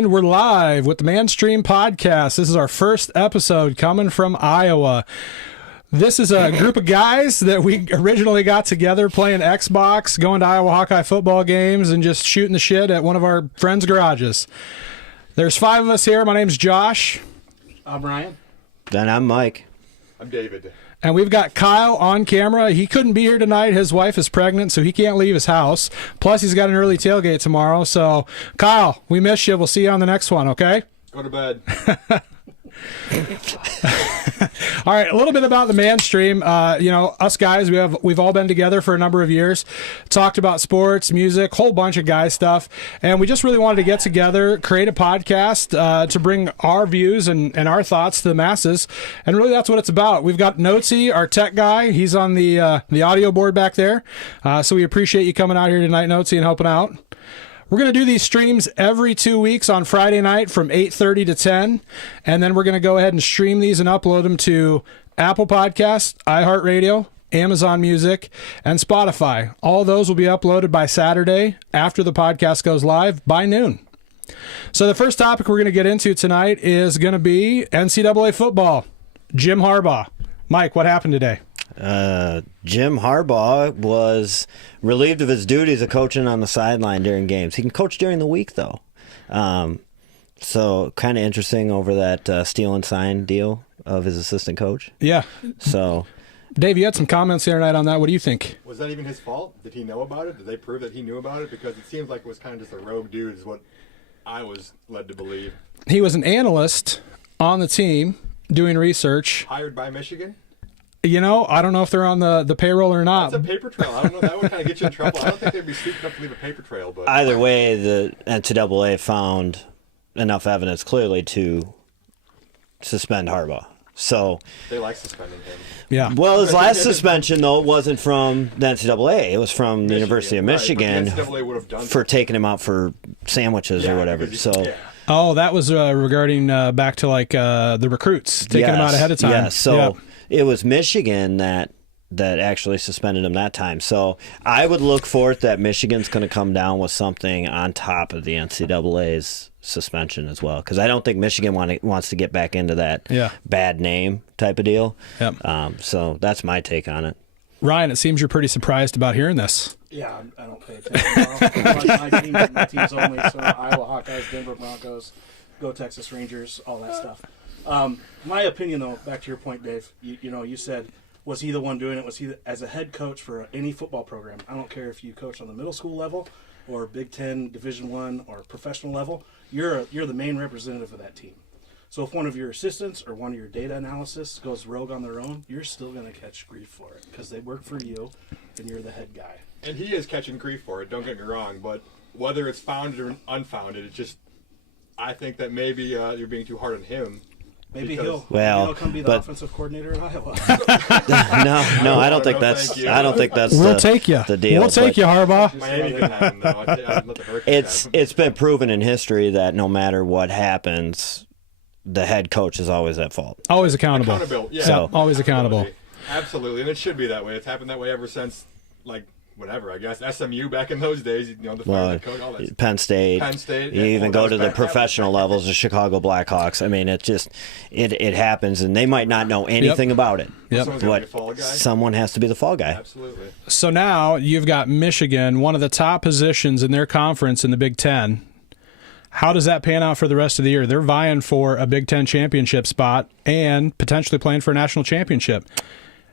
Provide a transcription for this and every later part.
And we're live with the Manstream Podcast. This is our first episode coming from Iowa. This is a group of guys that we originally got together playing Xbox, going to Iowa Hawkeye football games, and just shooting the shit at one of our friends' garages. There's 5 of us here. My name's Josh. I'm Ryan. Then I'm Mike. I'm David. And we've got Kyle on camera. He couldn't be here tonight. His wife is pregnant, so he can't leave his house. Plus, he's got an early tailgate tomorrow. So, Kyle, we miss you. We'll see you on the next one, okay? Go to bed. All right, a little bit about the Manstream. Us guys, we've all been together for a number of years, talked about sports, music, whole bunch of guy stuff, and we just really wanted to get together, create a podcast to bring our views and our thoughts to the masses, and really that's what it's about. We've got Notesy, our tech guy. He's on the audio board back there, so we appreciate you coming out here tonight, Notesy, and helping out. We're going to do these streams every 2 weeks on Friday night from 8:30 to 10, and then we're going to go ahead and stream these and upload them to Apple Podcasts, iHeartRadio, Amazon Music, and Spotify. All those will be uploaded by Saturday after the podcast goes live by noon. So the first topic we're going to get into tonight is going to be NCAA football. Jim Harbaugh. Mike, what happened today? Jim Harbaugh was relieved of his duties of coaching on the sideline during games. He can coach during the week, though. So kind of interesting over that steal and sign deal of his assistant coach. Yeah. So, Dave, you had some comments the other night on that. What do you think? Was that even his fault? Did he know about it? Did they prove that he knew about it? Because it seems like it was kind of just a rogue dude is what I was led to believe. He was an analyst on the team doing research. Hired by Michigan? I don't know if they're on the payroll or not. That's a paper trail. I don't know. That would kind of get you in trouble. I don't think they'd be stupid enough to leave a paper trail. But either way, the NCAA found enough evidence clearly to suspend Harbaugh. So they like suspending him. Yeah. Well, his last suspension, though, wasn't from the NCAA. It was from the University of Michigan right, the NCAA would have done for taking him out for sandwiches or whatever. Oh, that was regarding back to the recruits, taking them out ahead of time. Yes, so it was Michigan that actually suspended him that time. So I would look for it that Michigan's going to come down with something on top of the NCAA's suspension as well, because I don't think Michigan wants to get back into that bad name type of deal. Yep. So that's my take on it. Ryan, it seems you're pretty surprised about hearing this. Yeah, I don't pay attention. My teams only, so Iowa Hawkeyes, Denver Broncos, go Texas Rangers, all that stuff. My opinion, though, back to your point, Dave, you said, was he the one doing it? Was he, as a head coach for any football program, I don't care if you coach on the middle school level or Big Ten, Division I, or professional level, you're the main representative of that team. So if one of your assistants or one of your data analysts goes rogue on their own, you're still going to catch grief for it because they work for you and you're the head guy. And he is catching grief for it, don't get me wrong, but whether it's founded or unfounded, it's just, I think that maybe you're being too hard on him. Maybe he'll come be the offensive coordinator at Iowa. No, I don't think that's. I don't think that's. We'll take you. The deal. We'll take you, Harbaugh. Miami could have him, though. I'd let the Hurricanes have him. It's been proven in history that no matter what happens, the head coach is always at fault. Always accountable. Yeah, so, always accountable. Absolutely, and it should be that way. It's happened that way ever since, whatever, I guess. SMU back in those days, the coach, all that. Penn State. You even go to the professional levels, the Chicago Blackhawks. I mean, it happens, and they might not know anything about it. Yep. But someone has to be the fall guy. Absolutely. So now you've got Michigan, one of the top positions in their conference in the Big Ten. How does that pan out for the rest of the year? They're vying for a Big Ten championship spot and potentially playing for a national championship.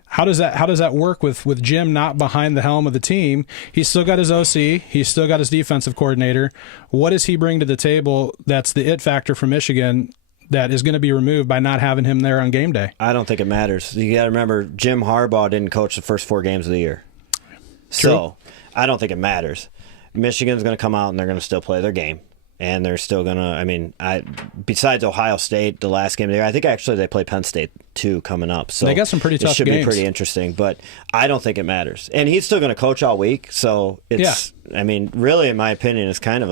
How does that work with Jim not behind the helm of the team? He's still got his OC. He's still got his defensive coordinator. What does he bring to the table that's the it factor for Michigan that is going to be removed by not having him there on game day? I don't think it matters. You got to remember, Jim Harbaugh didn't coach the first 4 games of the year. True. So I don't think it matters. Michigan's going to come out and they're going to still play their game. And they're still going to, besides Ohio State, the last game of the year, I think actually they play Penn State too coming up. So they got some pretty tough games. It should be pretty interesting, but I don't think it matters. And he's still going to coach all week, so it's I mean, really, in my opinion, it's kind of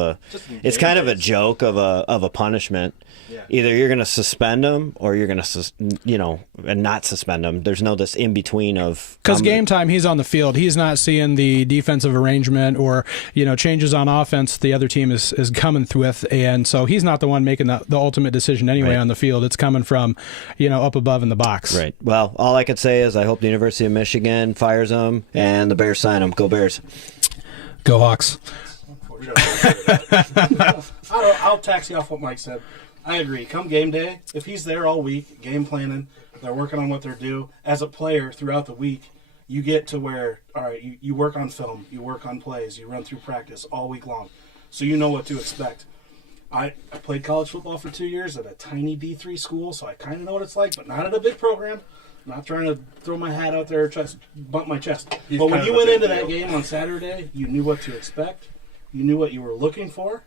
a joke of a punishment. Yeah. Either you're going to suspend them or you're going to, and not suspend them. There's no this in between of because game time he's on the field. He's not seeing the defensive arrangement or changes on offense the other team is coming with, and so he's not the one making the ultimate decision anyway on the field. It's coming from up above in the box. Right. Well, all I could say is I hope the University of Michigan fires him and the Bears sign him. Go Bears. Go Hawks. I'll taxi off what Mike said. I agree. Come game day, if he's there all week, game planning, they're working on what they're due. As a player throughout the week, you get to where, all right, you work on film, you work on plays, you run through practice all week long. So you know what to expect. I played college football for 2 years at a tiny D3 school, so I kind of know what it's like, but not at a big program. I'm not trying to throw my hat out there or bump my chest. But when you went into that game on Saturday, you knew what to expect. You knew what you were looking for.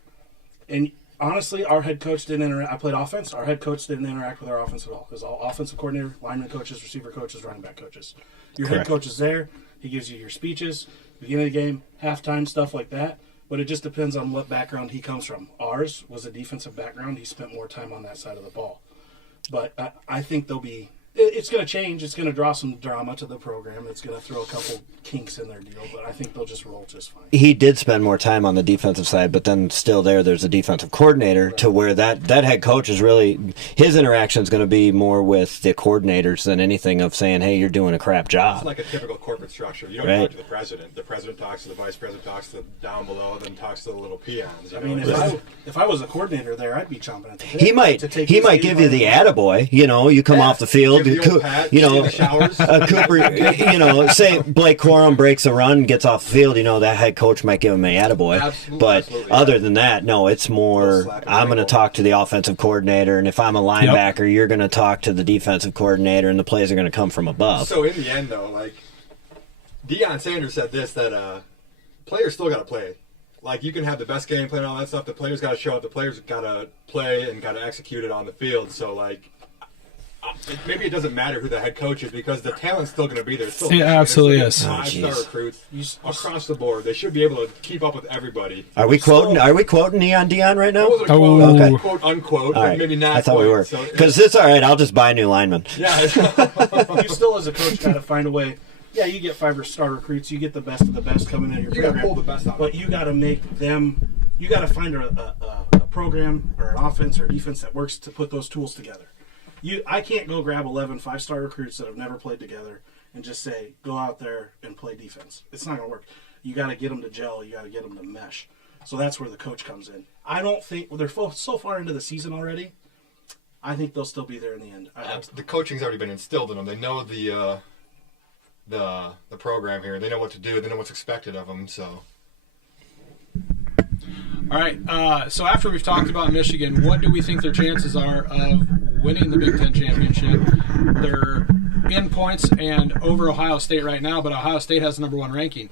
And honestly, our head coach didn't interact. I played offense. Our head coach didn't interact with our offense at all. It was all offensive coordinator, lineman coaches, receiver coaches, running back coaches. Your head coach is there. He gives you your speeches, beginning of the game, halftime, stuff like that. But it just depends on what background he comes from. Ours was a defensive background. He spent more time on that side of the ball. But I think they'll be... It's going to change. It's going to draw some drama to the program. It's going to throw a couple kinks in their deal, but I think they'll just roll just fine. He did spend more time on the defensive side, but then still there's a defensive coordinator to where that head coach is really, his interaction is going to be more with the coordinators than anything of saying, hey, you're doing a crap job. It's like a typical corporate structure. You don't talk to the president. The president talks to the vice president, talks to down below, then talks to the little peons. I mean, if I was a coordinator there, I'd be chomping at the bit. He might give you the attaboy. You come off the field. Cooper, say Blake Corum breaks a run, gets off the field, that head coach might give him an attaboy. Absolutely, other than that, no, it's more, I'm going to talk to the offensive coordinator, and if I'm a linebacker, you're going to talk to the defensive coordinator, and the plays are going to come from above. So in the end, though, like, Deion Sanders said this, that players still got to play. Like, you can have the best game plan and all that stuff, the players got to show up, the players got to play and got to execute it on the field, so, like, maybe it doesn't matter who the head coach is because the talent's still going to be there. It absolutely is. Five-star recruits across the board. They should be able to keep up with everybody. Are we quoting Deion right now? That was a quote, unquote, right. Maybe not. I thought we were. Because it's all right. I'll just buy new linemen. Yeah. You still, as a coach, got to find a way. Yeah, you get 5-star recruits. You get the best of the best coming in your program. You got to pull the best out. But you got to make them. You got to find a program or an offense or a defense that works to put those tools together. I can't go grab 11 5-star recruits that have never played together and just say, go out there and play defense. It's not going to work. You got to get them to gel. You got to get them to mesh. So that's where the coach comes in. I don't think they're so far into the season already. I think they'll still be there in the end. The coaching's already been instilled in them. They know the program here. They know what to do. They know what's expected of them. So. All right. So after we've talked about Michigan, what do we think their chances are of winning the Big Ten championship? They're in points and over Ohio State right now, but Ohio State has the number 1 ranking.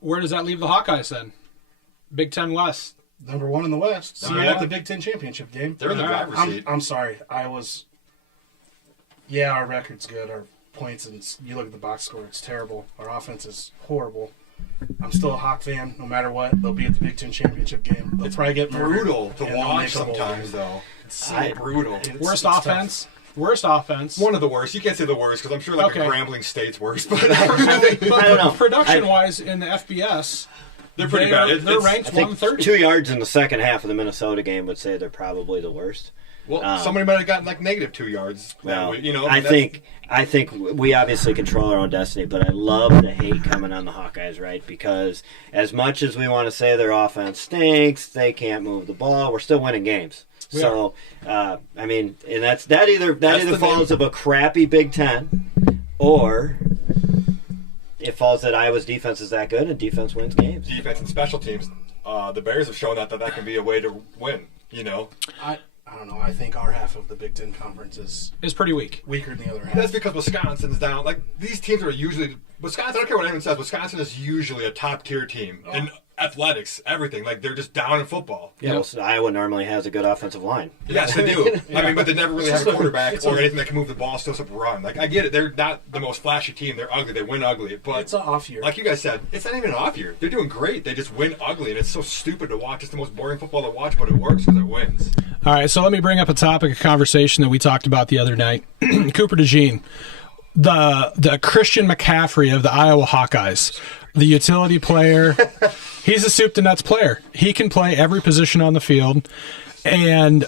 Where does that leave the Hawkeyes then? Big Ten West. Number 1 in the West. See you at the Big Ten championship game. They're in the driver's seat. I'm sorry. Yeah, our record's good. Our points, and you look at the box score, it's terrible. Our offense is horrible. I'm still a Hawk fan. No matter what, they'll be at the Big Ten championship game. They'll probably get brutal to watch sometimes, though. It's so brutal. Worst offense. Worst offense. One of the worst. You can't say the worst because I'm sure a Grambling State's worse. But I don't know. Production-wise, in the FBS, they're pretty bad. They're ranked 130. 2 yards in the second half of the Minnesota game would say they're probably the worst. Well, somebody might have gotten like negative 2 yards. Well, I think we obviously control our own destiny, but I love the hate coming on the Hawkeyes, right? Because as much as we want to say their offense stinks, they can't move the ball, we're still winning games. Yeah. So, I mean, and that either falls of a crappy Big Ten, or it falls that Iowa's defense is that good and defense wins games. Defense and special teams. The Bears have shown that can be a way to win. I don't know. I think our half of the Big Ten Conference is pretty weak. Weaker than the other half. That's because Wisconsin's down. Like, these teams are usually... Wisconsin, I don't care what anyone says, Wisconsin is usually a top-tier team. And athletics, everything. Like, they're just down in football. Yeah, well, so Iowa normally has a good offensive line. Yes, they do. I mean, but they never really have a quarterback or anything that can move the ball, still up run. Like, I get it. They're not the most flashy team. They're ugly. They win ugly. But It's an off year. like you guys said, it's not even an off year. They're doing great. They just win ugly, and it's so stupid to watch. It's the most boring football to watch, but it works because it wins. All right, so let me bring up a topic of conversation that we talked about the other night. Cooper DeJean, the Christian McCaffrey of the Iowa Hawkeyes, the utility player. He's a soup to nuts player. He can play every position on the field, and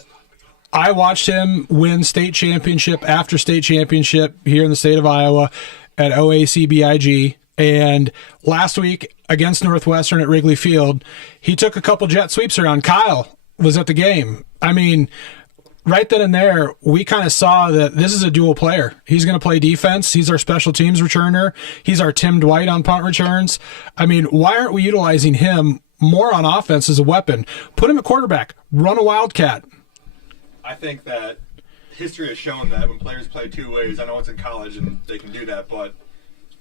I watched him win state championship after state championship here in the state of Iowa at OACBIG. And last week against Northwestern at Wrigley Field, he took a couple jet sweeps around. Kyle was at the game. I mean, right then and there, we kind of saw that this is a dual player. He's going to play defense. He's our special teams returner. He's our Tim Dwight on punt returns. I mean, why aren't we utilizing him more on offense as a weapon? Put him at quarterback. Run a wildcat. I think that history has shown that when players play two ways, I know it's in college and they can do that, but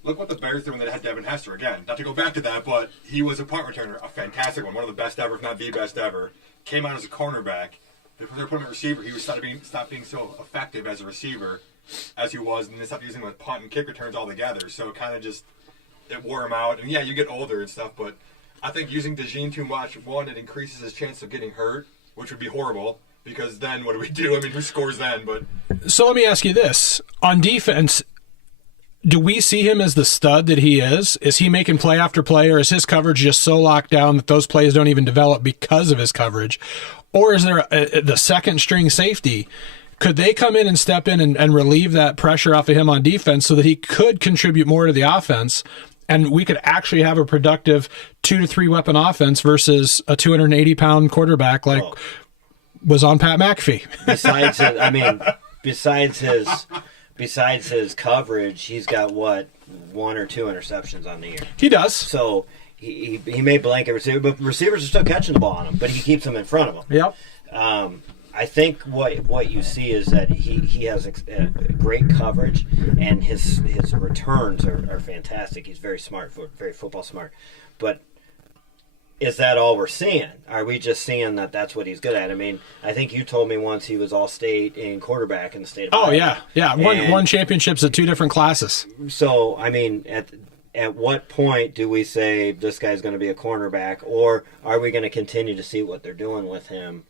look what the Bears did when they had Devin Hester. Again, not to go back to that, but he was a punt returner, a fantastic one of the best ever, if not the best ever. Came out as a cornerback. They put him at receiver. He was stopped being so effective as a receiver as he was, and they stopped using him with punt and kick returns altogether. So it kind of just it wore him out. And yeah, you get older and stuff, but I think using DeJean too much, one, it increases his chance of getting hurt, which would be horrible. Because then what do we do? I mean, who scores then? But so let me ask you this: on defense, do we see him as the stud that he is? Is he making play after play, or is his coverage just so locked down that those plays don't even develop because of his coverage? Or is there the second string safety? Could they come in and step in and relieve that pressure off of him on defense so that he could contribute more to the offense, and we could actually have a productive 2 to 3 weapon offense versus a 280-pound quarterback like was on Pat McAfee? Besides his coverage, he's got what, 1 or 2 interceptions on the year. He does. So he may blanket receiver, but receivers are still catching the ball on him. But he keeps them in front of him. Yep. I think what you see is that he has great coverage, and his returns are fantastic. He's very smart, very football smart. But is that all we're seeing? Are we just seeing that that's what he's good at? I mean, I think you told me once he was all-state in quarterback in the state of Iowa. Oh, yeah. Won championships at 2 different classes. So, I mean, at what point do we say this guy's going to be a cornerback, or are we going to continue to see what they're doing with him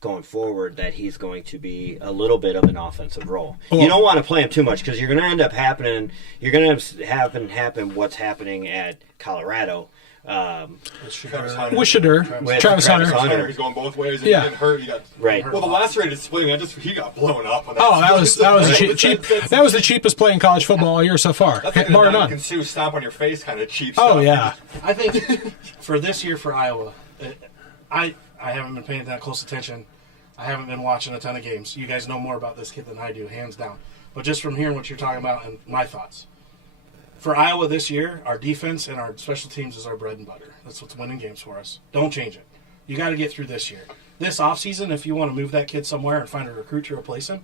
going forward, that he's going to be a little bit of an offensive role? You don't want to play him too much because you're going to end up happen what's happening at Colorado. Travis Hunter. Travis Hunter. He's going both ways. And Yeah. He didn't hurt. He got Right. Well, the lacerated spleen, he got blown up. On that. Oh, that was cheap. That was the cheapest play in college football all year so far, That's like bar the none. can sue stomp on your face kind of cheap Oh stuff. yeah. I think for this year for Iowa, I haven't been paying that close attention. I haven't been watching a ton of games. You guys know more about this kid than I do, hands down. But just from hearing what you're talking about and my thoughts. For Iowa this year, our defense and our special teams is our bread and butter. That's what's winning games for us. Don't change it. You got to get through this year. This offseason, if you want to move that kid somewhere and find a recruit to replace him,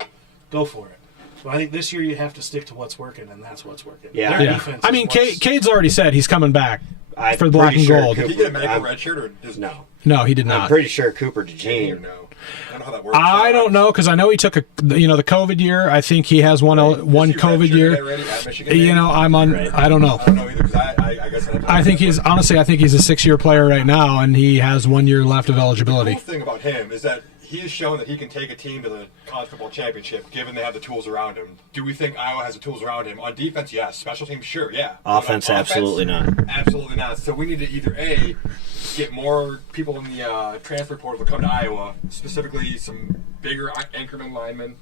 go for it. But I think this year you have to stick to what's working, and that's what's working. Yeah. Their defense I is mean, what's- Cade's already said he's coming back I'm for the black pretty and sure gold. Did he get a medical red shirt or just No. No, he did I'm not. pretty sure Cooper Can't DeJean. know. I don't know how that works. I don't know because I know he took the COVID year. I think he has one COVID year. I'm on. Right. I don't know. I don't know either because I guess I think he's a 6-year player right now, and he has 1 year left of The eligibility. cool thing about him is that he has shown that he can take a team to the college football championship, given they have the tools around him. Do we think Iowa has the tools around him? On defense, yes. Special teams, sure, yeah. But on Offense, absolutely not. Absolutely not. So we need to either A, get more people in the transfer portal to come to Iowa, specifically some bigger anchorman linemen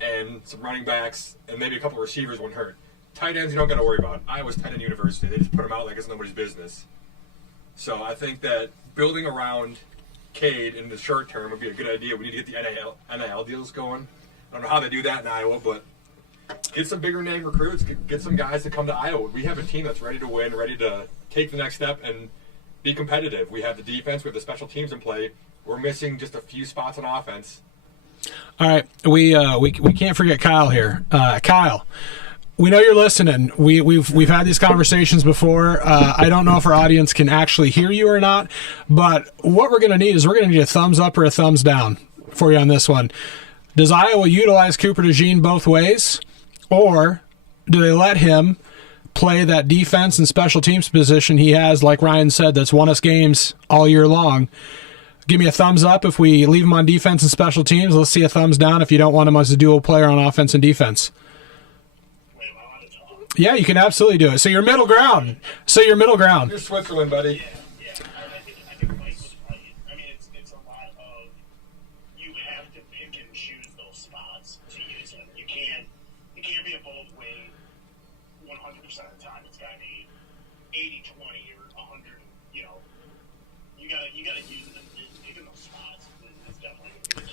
and some running backs, and maybe a couple of receivers won't hurt. Tight ends, you don't got to worry about. Iowa's tight end university. They just put them out like it's nobody's business. So I think that building around Cade in the short term would be a good idea. We need to get the NIL deals going. I don't know how they do that in Iowa, but get some bigger name recruits. Get some guys to come to Iowa. We have a team that's ready to win, ready to take the next step and be competitive. We have the defense. We have the special teams in play. We're missing just a few spots on offense. All right, we can't forget Kyle here. Kyle, we know you're listening. We've had these conversations before. I don't know if our audience can actually hear you or not, but what we're going to need is we're going to need a thumbs up or a thumbs down for you on this one. Does Iowa utilize Cooper DeJean both ways, or do they let him play that defense and special teams position he has, like Ryan said, that's won us games all year long? Give me a thumbs up if we leave him on defense and special teams. Let's see a thumbs down if you don't want him as a dual player on offense and defense. Yeah, you can absolutely do it. So you're middle ground. You're Switzerland, buddy. Yeah. I think Mike was right. I mean, it's a lot of, you have to pick and choose those spots to use him. You can't be a both way 100% of the time. It's got to be 80-20 or 100. You know, you gotta use them. Picking those spots is definitely going to be,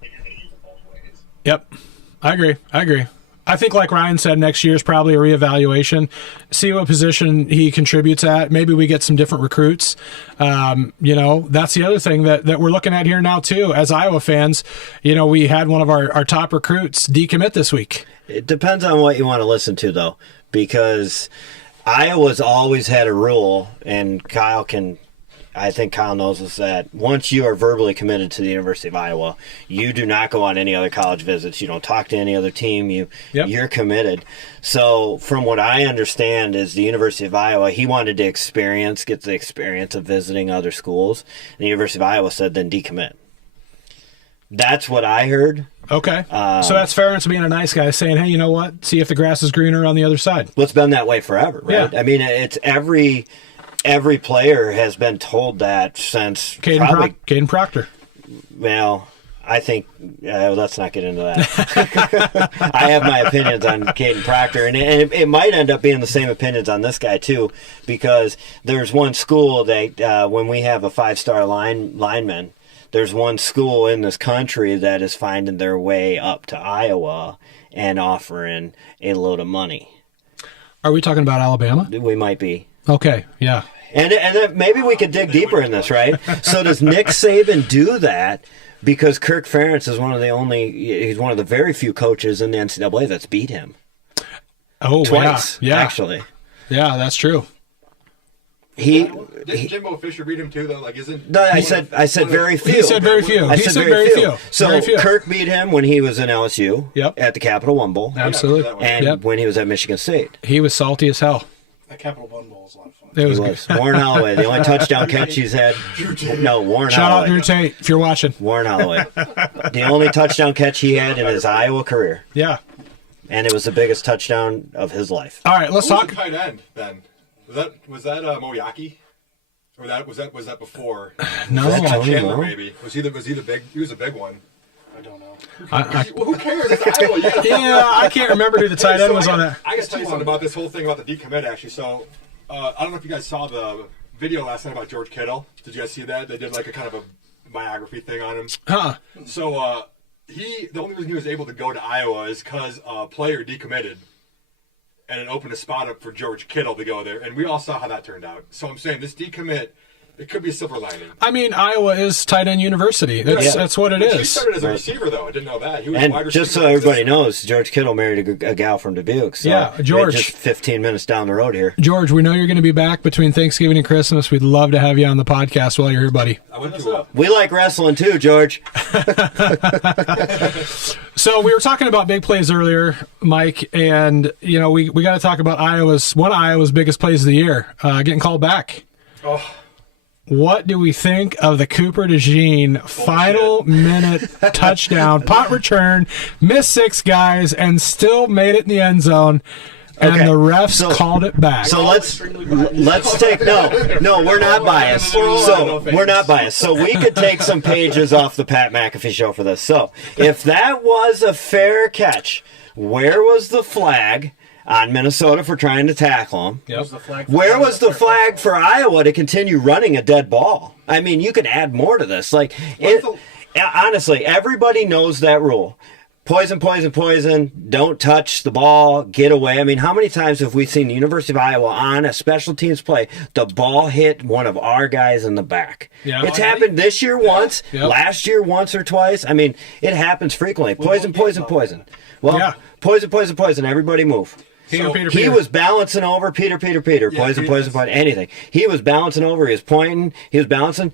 if you're going to use it both ways. Yep, I agree. I think, like Ryan said, next year is probably a reevaluation. See what position he contributes at. Maybe we get some different recruits. That's the other thing that we're looking at here now, too. As Iowa fans, we had one of our top recruits decommit this week. It depends on what you want to listen to, though, because Iowa's always had a rule, and I think Kyle knows this, that once you are verbally committed to the University of Iowa, you do not go on any other college visits. You don't talk to any other team. You're committed. So from what I understand is the University of Iowa, he wanted to get the experience of visiting other schools. And the University of Iowa said, then decommit. That's what I heard. Okay. So that's Ferentz being a nice guy saying, hey, you know what? See if the grass is greener on the other side. Well, it's been that way forever, right? Yeah. I mean, it's every player has been told that since Caden Proctor. Well, I think let's not get into that. I have my opinions on Caden Proctor, and it might end up being the same opinions on this guy too, because there's one school that when we have a 5-star lineman, there's one school in this country that is finding their way up to Iowa and offering a load of money. Are we talking about Alabama? We might be. Okay, yeah. And then maybe we could dig deeper in this, right? So does Nick Saban do that because Kirk Ferentz is he's one of the very few coaches in the NCAA that's beat him? Oh, twice, yeah. actually. Yeah, that's true. Didn't Jimbo Fisher beat him too, though? I said very few. He said very few. He said very few. So very few. Kirk beat him when he was in LSU at the Capital One Bowl. Absolutely. And when he was at Michigan State. He was salty as hell. That Capital One Bowl was a lot of fun. It was good. Warren Holloway, the only touchdown catch he's had. No, Warren Shout Holloway. out Drew Tate if you're watching. Warren Holloway. The only touchdown catch he had in his Iowa career. Yeah. And it was the biggest touchdown of his life. All right, let's talk. Who was the tight end then? Was that Moyaki? Or was that before? No, Chandler maybe. Was he the big? He was a big one. I don't know. Who cares? It's Iowa. Yeah, I can't remember who the tight end was on that. I got to tell you something about this whole thing about the decommit, actually. So, I don't know if you guys saw the video last night about George Kittle. Did you guys see that? They did like a kind of a biography thing on him. Huh. So, the only reason he was able to go to Iowa is because a player decommitted. And it opened a spot up for George Kittle to go there. And we all saw how that turned out. So I'm saying this decommit, it could be a silver lining. I mean, Iowa is tight end university. That's what it is. He started as a receiver, though. I didn't know that. He was a wide And receiver. just so everybody knows, George Kittle married a gal from Dubuque. So yeah, George. Just 15 minutes down the road here. George, we know you're going to be back between Thanksgiving and Christmas. We'd love to have you on the podcast while you're here, buddy. I went to We like wrestling too, George. So we were talking about big plays earlier, Mike, and we got to talk about one of Iowa's biggest plays of the year, getting called back. Oh. What do we think of the Cooper DeJean final minute touchdown, punt return, missed 6 guys, and still made it in the end zone? And the refs called it back. So let's take no, we're not biased. So we're not biased. So we could take some pages off the Pat McAfee show for this. So if that was a fair catch, where was the flag on Minnesota for trying to tackle him? Yep. Where was the flag for Iowa to continue running a dead ball? I mean, you could add more to this. Honestly, everybody knows that rule. Poison, poison, poison. Don't touch the ball. Get away. I mean, how many times have we seen the University of Iowa on a special teams play, the ball hit one of our guys in the back? Yeah. It's happened this year once, Yep. last year once or twice. I mean, it happens frequently. Poison, poison, poison. Well, poison, poison, poison. Everybody move. He was balancing over Peter, poison, anything. He was balancing over, he was pointing, he was balancing.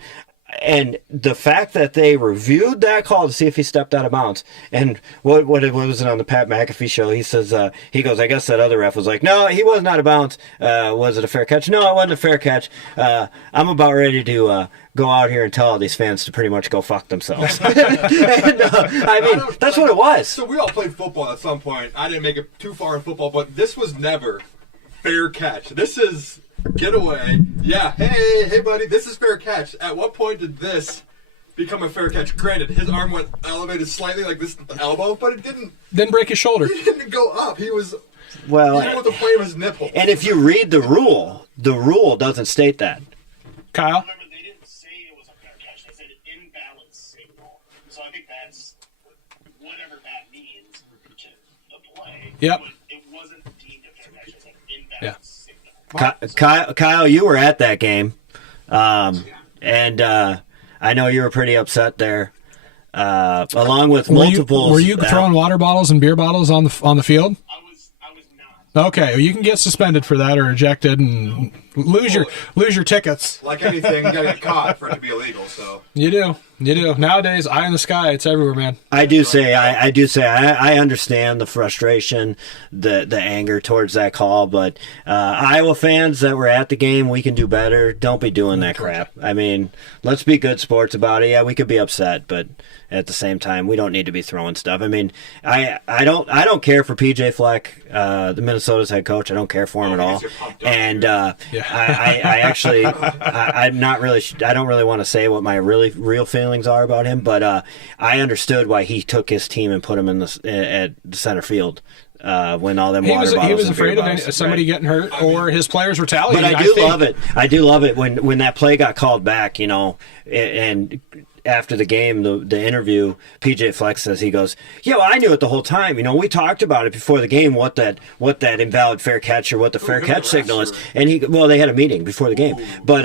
And the fact that they reviewed that call to see if he stepped out of bounds, and what was it on the Pat McAfee show? He says, he goes, I guess that other ref was like, no, he wasn't out of bounds. Was it a fair catch? No, it wasn't a fair catch. I'm about ready to go out here and tell all these fans to pretty much go fuck themselves. And, I mean, that's what it was. So we all played football at some point. I didn't make it too far in football, but this was never fair catch. This is get away. Yeah, hey, buddy, this is fair catch. At what point did this become a fair catch? Granted, his arm went elevated slightly like this elbow, but it didn't break his shoulder. He didn't go up. He was with the point of his nipple. And if you read the rule doesn't state that. Kyle? Remember, they didn't say it was a fair catch. They said invalid signal. So I think that's whatever that means to the play. Yep. It wasn't deemed a fair catch. It was an invalid signal. Kyle, you were at that game, and I know you were pretty upset there. Along with multiple. Were you throwing water bottles and beer bottles on the field? I was not. Okay, you can get suspended for that or ejected and lose your tickets. Like anything, you gotta get caught for it to be illegal. So You do. Nowadays, eye in the sky, it's everywhere, man. I understand the frustration, the anger towards that call, but Iowa fans that were at the game, we can do better. Don't be doing that crap. I mean, let's be good sports about it. Yeah, we could be upset, but at the same time, we don't need to be throwing stuff. I mean, I don't care for PJ Fleck, the Minnesota's head coach. I don't care for him at all. And I actually, I'm not really. I don't really want to say what my real feelings are about him, but I understood why he took his team and put him in at the center field when all them water bottles. He was afraid of somebody getting hurt or his players retaliating. But I do love it when that play got called back. You know, and after the game, the interview, PJ Flex says, he goes, "Yeah, well, I knew it the whole time. You know, we talked about it before the game, what that invalid fair catch or what the fair catch signal is." And they had a meeting before the game, but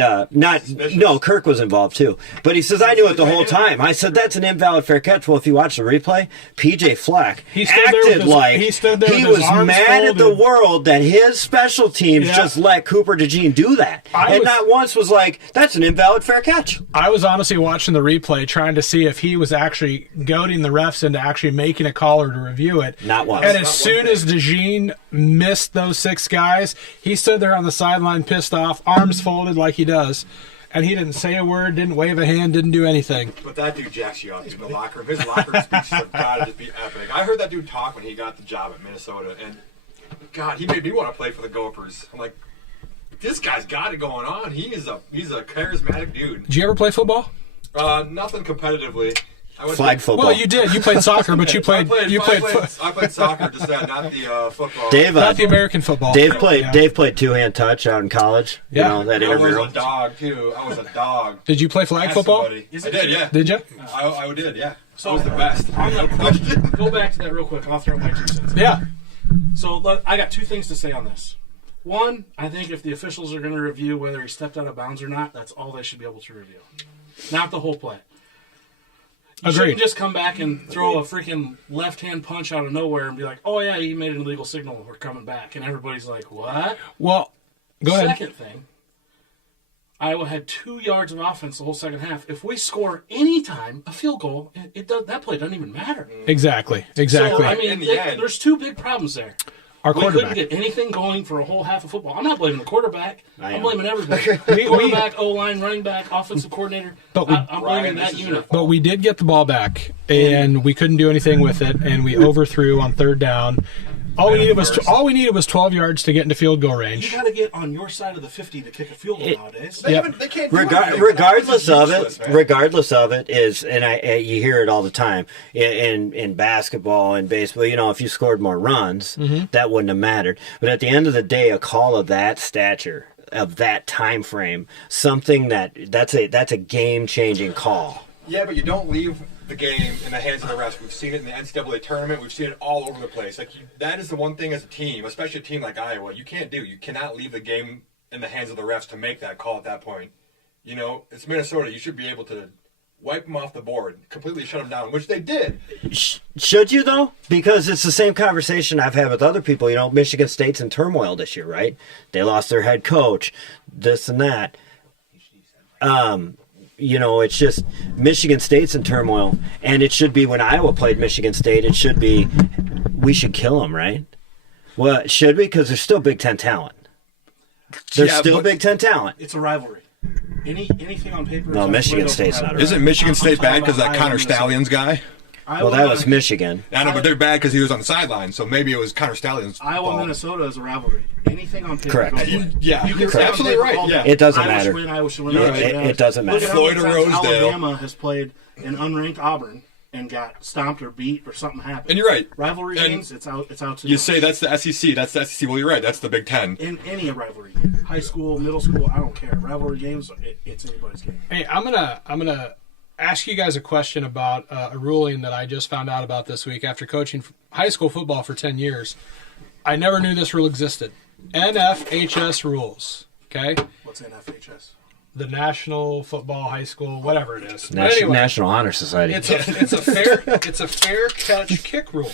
Kirk was involved too. But he says, "I knew it the whole time." I said, "That's an invalid fair catch." Well, if you watch the replay, PJ Fleck acted like he was mad at the world that his special teams just let Cooper DeJean do that, and not once was like, "That's an invalid fair catch." I was honestly watching the replay trying to see if he was actually goading the refs into actually making a call or to review it. Not once. And as soon as DeJean missed those 6 guys, he stood there on the sideline pissed off, arms folded like he does. And he didn't say a word, didn't wave a hand, didn't do anything. But that dude jacks you up in the locker room. His locker room speeches have got to just be epic. I heard that dude talk when he got the job at Minnesota, and God, he made me want to play for the Gophers. I'm like, this guy's got it going on. He's a charismatic dude. Did you ever play football? Nothing competitively. Flag football. Well, you did. You played soccer, but I played soccer, just not the football. Not the American football. Dave played two-hand touch out in college. Yeah. You know, that I interview. was a dog too. I was a dog. Did you play flag football? I did, yeah. Did you? I did, yeah. So I was the best. No question. Go back to that real quick, and I'll throw my 2 cents. Yeah. So I got 2 things to say on this. One, I think if the officials are going to review whether he stepped out of bounds or not, that's all they should be able to review. Not the whole play. You shouldn't just come back and throw a freaking left-hand punch out of nowhere and be like, "Oh yeah, he made an illegal signal. We're coming back," and everybody's like, "What?" Well, go ahead. Second thing, Iowa had 2 yards of offense the whole second half. If we score any time a field goal, that play doesn't even matter. Exactly. So I mean, there's 2 big problems there. Our We quarterback. couldn't get anything going for a whole half of football. I'm not blaming the quarterback. I'm blaming everybody. We- Quarterback, O-line, running back, offensive coordinator. But I'm blaming that unit. But we did get the ball back, and we couldn't do anything with it, and we overthrew on 3rd down. All we needed was 12 yards to get into field goal You range. got to get on your side of the 50 to kick a field goal nowadays. They can't do anything. Regardless of Useless, it, man. you hear it all the time in basketball and baseball. You know, if you scored more runs, that wouldn't have mattered. But at the end of the day, a call of that stature, of that time frame, something that's a game-changing call. Yeah, but you don't leave the game in the hands of the refs. We've seen it in the NCAA tournament. We've seen it all over the place. That is the one thing as a team, especially a team like Iowa, you can't do. You cannot leave the game in the hands of the refs to make that call at that point. You know, it's Minnesota. You should be able to wipe them off the board, completely shut them down, which they did. Should you, though? Because it's the same conversation I've had with other people. You know, Michigan State's in turmoil this year, right? They lost their head coach, this and that. You know, it's just Michigan State's in turmoil, and it should be when Iowa played Michigan State, it should be we should kill them, right? Well, should we? Because there's still Big Ten talent. There's still Big Ten talent. It's a rivalry. Anything on paper. No, Michigan State's not a Isn't Michigan State bad because about that Connor Iowa, Stallions guy? Well, that was Michigan. I know, but they're bad because he was on the sideline, so maybe it was Connor Stallions. Iowa, Minnesota is a rivalry. Anything on paper. Correct. goes away. Yeah, You can you're say on absolutely paper right. all Yeah. day, It doesn't Iowa matter. should win, Iowa should win, It- Iowa should it- win. it doesn't Look matter. at how many Floyd or times Rosedale. Alabama has played an unranked Auburn and got stomped or beat or something happened. And you're right. Rivalry And games, it's out to You say that's the SEC. That's the SEC. Well, you're right. That's the Big Ten. in any rivalry game. High school, middle school, I don't care. Rivalry games, it's anybody's game. Hey, I'm gonna ask you guys a question about a ruling that I just found out about this week after coaching high school football for 10 years. I never knew this rule existed. NFHS rules. Okay, What's NFHS? the National Football High School, whatever it is. But anyway, National Honor Society. it's a fair catch kick rule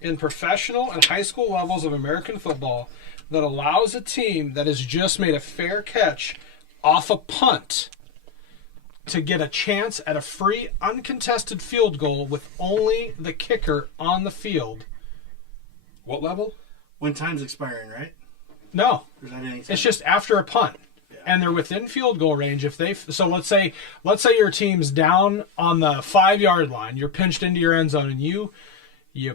in professional and high school levels of American football that allows a team that has just made a fair catch off a punt to get a chance at a free, uncontested field goal with only the kicker on the field. What level? When time's expiring, right? No, Or is that anything? it's just after a punt, and they're within field goal range. If they let's say your team's down on the 5-yard line, you're pinched into your end zone, and you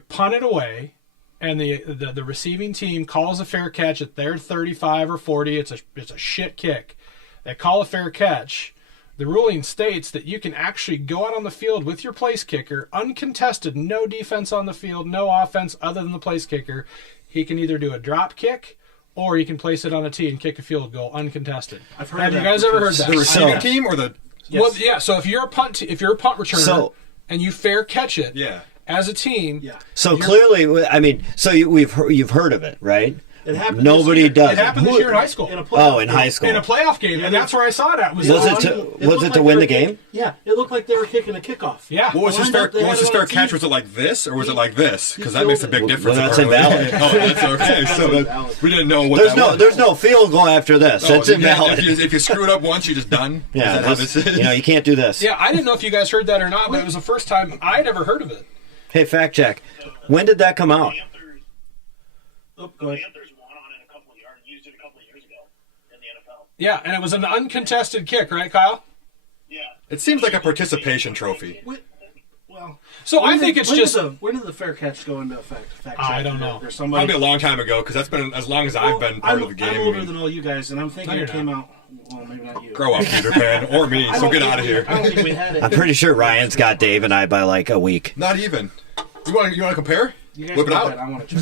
punt it away, and the receiving team calls a fair catch at their 35 or 40. It's a shit kick. They call a fair catch. The ruling states that you can actually go out on the field with your place kicker, uncontested, no defense on the field, no offense other than the place kicker. He can either do a drop kick or he can place it on a tee and kick a field goal uncontested. I've heard Have of you that guys ever heard because that? The receiving So- team or the? Yes. Well, yeah. So if you're a punt returner So- and you fair catch it, Yeah. as a team, Yeah. So clearly, I mean, so you've heard of it, right? It happened Nobody this year. does. it happened this year in high school. In a playoff Oh, in game. high school. In a playoff game, and that's where I saw it at. Was it to win the game? Yeah, it looked like they were kicking a kickoff. Yeah. What was his Lined fair? up, they What had was his it fair on catch? TV. Was it like this or was it like this? Because that filled makes a it. big difference. Well, that's apparently. invalid. Oh, that's okay. So invalid. we didn't know what There's that no was. there's no field goal after this. Oh, That's you can't- invalid. If you screw it up once, you're just done. Yeah, Is that how this- this is? you know, you can't do this. Yeah, I didn't know if you guys heard that or not, but it was the first time I'd ever heard of it. Hey, fact check. When did that come out? Panthers, Oh, go ahead. Panthers won on it used it a couple of years ago in the NFL. Yeah, and it was an uncontested kick, right, Kyle? Yeah. It seems like a participation trophy. Well, So I think it's just. when did the fair catch go into effect? Fact I check don't or- know. Or somebody. Probably a long time ago because that's been as long as I've been part of the game. I'm older than all you guys, and I'm thinking No, you're it came out. Well, maybe not you. Grow up, Peter Pan, or me. I So don't get think out of we- here. I don't think we had it. I'm pretty sure Ryan's got Dave and I by like a week. Not even. You want to compare? You guys Whip it got out. that. I want to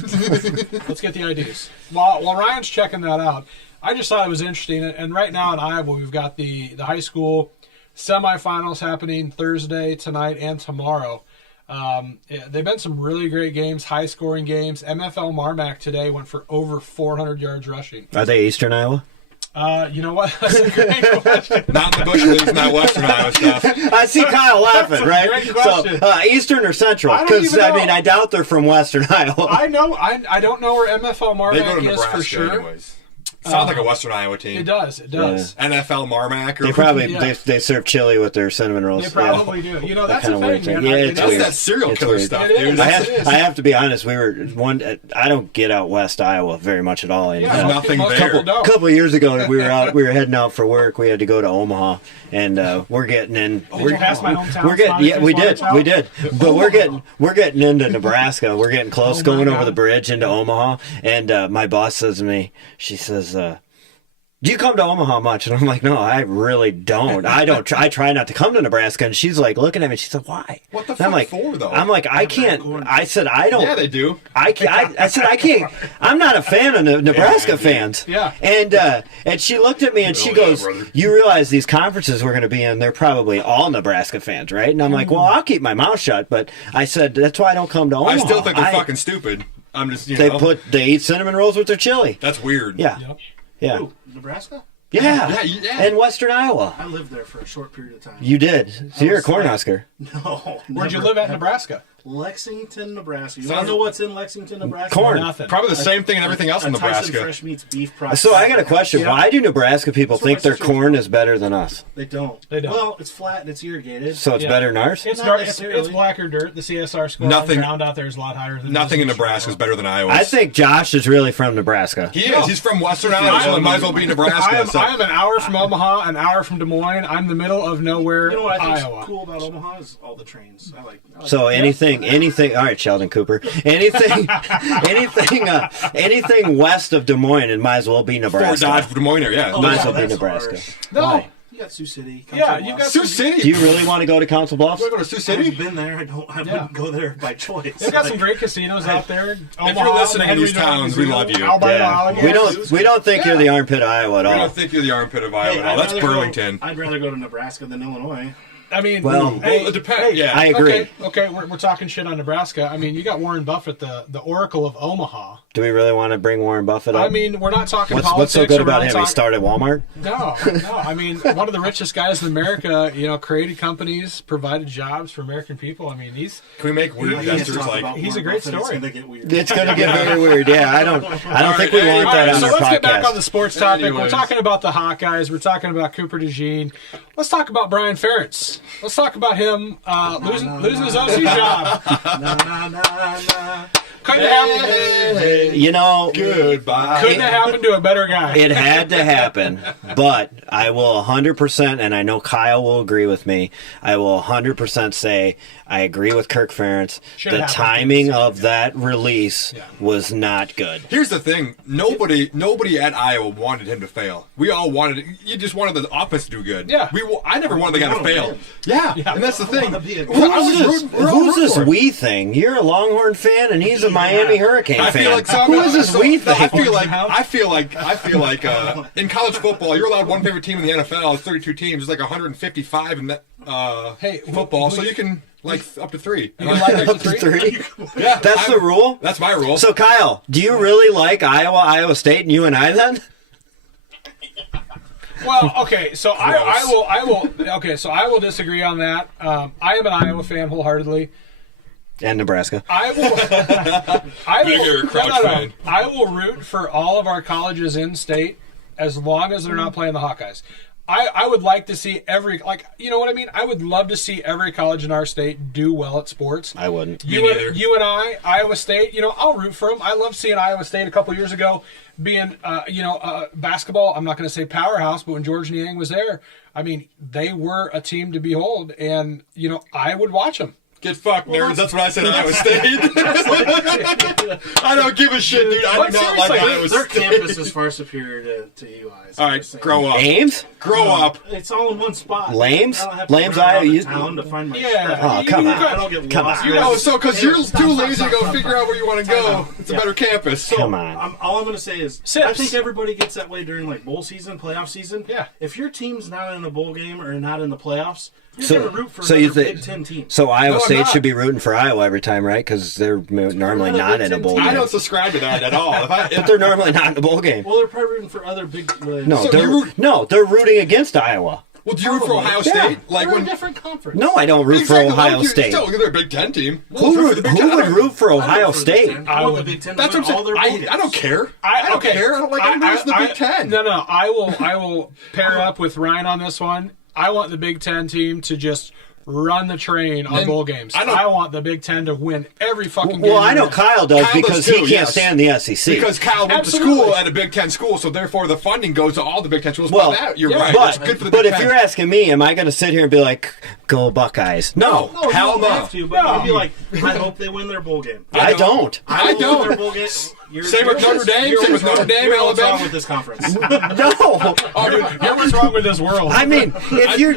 check. Let's get the IDs. While Ryan's checking that out, I just thought it was interesting. And right now in Iowa, we've got the high school semifinals happening Thursday, tonight, and tomorrow. They've been some really great games, high-scoring games. MFL Marmac today went for over 400 yards rushing. Are they Eastern Iowa? You know what? That's a great question. Not the Bush Leagues, not Western Iowa stuff. I see Kyle laughing, right? great question. So, Eastern or Central? I don't Because, even I know. mean, I doubt they're from Western Iowa. I know. I don't know where MFL They go Marmac to is Nebraska for sure. anyways. Sounds like a Western Iowa team. It does. It does. NFL Marmac or They probably Yeah. they serve chili with their cinnamon rolls. They probably do. You know, that's a kinda weird thing, man. thing. Yeah, It it's that's is. weird. that serial It's killer weird. stuff, It dude. is. I Yes, it is. have to be honest. We were one. I don't get out West Iowa very much at all. And, Yeah, nothing most there. people a don't. couple of years ago, we were heading out for work. We had to go to Omaha, and we're getting in. Did you pass my hometown? We're getting, yeah, we did, Sponsors we did. But we're getting into Nebraska. We're getting close, Oh, going my over God. the bridge into Omaha. And my boss says to me, she says, "Do you come to Omaha much?" And I'm like, "No, I really don't. I don't. I try not to come to Nebraska." And she's like looking at me. She's like, "Why?" What the And I'm fuck like, for, though? I'm like, I can't. I said, I don't. Yeah, they do. I said I can't. I'm not a fan of Nebraska Yeah, dude. fans. Yeah. And she looked at me and she Oh, yeah, goes, brother. "You realize these conferences we're going to be in? They're probably all Nebraska fans, right?" And I'm like, "Well, I'll keep my mouth shut." But I said that's why I don't come to Omaha. I still think they're fucking stupid. I'm just, They eat cinnamon rolls with their chili. That's weird. Yeah, Yep. yeah. Ooh, Nebraska? Yeah. Yeah. In Western Iowa. I lived there for a short period of time. You did. So you're a Cornhusker. No. Where'd you never, live at in ever. Nebraska? Lexington, Nebraska. You Sounds- want to know what's in Lexington, Nebraska? Corn. Nothing. Probably the same thing and everything else in a Tyson Nebraska. Fresh Meats beef processing. So I got a question. Yeah. Why do Nebraska people That's where think their my sister was corn from. is better than us? They don't. They don't. Well, it's flat and it's irrigated. So it's Yeah. better than ours? It's Not dark. It's necessarily. blacker dirt. The CSR score Nothing- ground out there is a lot higher than Nothing in this Nebraska is better than Iowa. I think Josh is really from Nebraska. he is. He's from Western Iowa, so it might as well be Nebraska. I am an hour from Omaha, an hour from Des Moines. I'm the middle of nowhere, You know what I think's Iowa. cool about Omaha is all the trains. I like So anything. All right, Sheldon Cooper. Anything west of Des Moines, it might as well be Fort Nebraska. Dodge, Des Moines, yeah. Might as well be that's Nebraska. harsh. No. Why? You got Sioux City. Yeah, Council you've Bluffs. got Sioux City. Do you really want to go to Council Bluffs? You want to go to Sioux I've City? been there. I wouldn't go there by choice. They've got some great casinos out there. If you're listening to these towns, we love you. We don't think you're the armpit of Iowa at I all. don't think you're the armpit of Iowa Hey, at all. That's Burlington. I'd rather go to Nebraska than Illinois. I mean, Well- hey, Well, it depends. Yeah. I agree. Okay, we're talking shit on Nebraska. I mean, you got Warren Buffett, the Oracle of Omaha. Do we really want to bring Warren Buffett up? I mean, we're not talking what's politics. so good we're about not him? He talking- started Walmart. No. I mean, one of the richest guys in America. Created companies, provided jobs for American people. I mean, he's Can we make weird Let's gestures talk like about he's a Warren great Buffett. story. It's gonna get weird. It's going to get very weird. Yeah, I don't think we want All that right, on so our let's get back on the podcast. sports topic. We're Anyways. talking about the Hawkeyes. We're talking about Cooper DeJean. Let's talk about Brian Ferentz. Let's talk about him losing his OC job. Nah, nah, nah, nah. Couldn't happen. You know, goodbye. Couldn't have happened to a better guy. it had to happen, but I will 100%, and I know Kyle will agree with me, I will 100% say I agree with Kirk Ferentz. Should've The happened. timing of that release Yeah. was not good. Here's the thing: nobody at Iowa wanted him to fail. We all wanted. You just wanted the offense to do good. Yeah. I never wanted the guy to wanna fail. win. Yeah. Yeah. And that's the thing. wanna be a- Well, I was rooting- we're all Who's rooting this for him. we thing? You're a Longhorn fan, and he's a Miami Hurricane I fan. feel like Who is this we thing? I feel like in college football, you're allowed one favorite team in the NFL. It's 32 teams. It's like 155 in that football, so you can up to 3. You can like Up to 3? Yeah, That's the rule? That's my rule. So, Kyle, do you really like Iowa State, and you and I then? Well, okay, so I will disagree on that. I am an Iowa fan wholeheartedly. And Nebraska. I will Bigger Crouch fan. I will root for all of our colleges in state as long as they're not playing the Hawkeyes. I would like to see you know what I mean? I would love to see every college in our state do well at sports. I wouldn't. You and I, Iowa State, I'll root for them. I loved seeing Iowa State a couple years ago being, basketball. I'm not going to say powerhouse, but when George Niang was there, I mean, they were a team to behold, and, I would watch them. Get fucked, nerds. That's what I said at Iowa State. I don't give a shit, dude. I do not like Iowa Their State. campus is far superior to UI's. All right, grow up. Ames? Grow up. It's all in one spot. Lames? I don't have to Lames, run around Iowa, the you- town to find my Yeah. stuff. Oh, come on. I don't get Come lost. on. Oh, so because you're Stop, too stop, lazy to stop, go stop, figure stop. out where you want to go. It's a better campus. Come on. All I'm going to say is, I Sips. think everybody gets that way during bowl season, playoff season. Yeah. If your team's not in a bowl game or not in the playoffs, you're So- going to root for so you another think- Big Ten team. So Iowa No, I'm State not. should be rooting for Iowa every time, right? Because they're normally another not Big in a Ten bowl team. I game. don't subscribe to that at all. But they're normally not in a bowl game. Well, they're probably rooting for other big. No, So you root- they're rooting against Iowa. Well, do you root for Probably. Ohio Yeah. State? Like They're when a different conference. No, I don't root Exactly, for Ohio like, State. Still, they're a Big Ten team. Who would root for I Ohio root for the Big State? Ten. I I want would. the Big Ten to That's win what I'm all their saying. bowl I don't games. care. I don't care. I don't like anybody else in the Big Ten. No, I will pair up with Ryan on this one. I want the Big Ten team to just run the train on And bowl games. I don't- I want the Big Ten to win every fucking game. Well, I know Kyle does Kyle because does too, he can't yes. stand the SEC. Because Kyle went Absolutely. to school at a Big Ten school, so therefore the funding goes to all the Big Ten schools. Well, That, you're yeah, right. but, That's good for the but Big if Ten. you're asking me, am I going to sit here and be like, go Buckeyes? No. No, Hell you don't no. have to, but you can be like, I hope they win their bowl game. I don't. I hope don't. Win their bowl game. Same with Notre Dame, same with Notre Dame, You're what's Alabama. wrong with this conference. No. Oh, dude, here's what's wrong with this world. I mean, if you're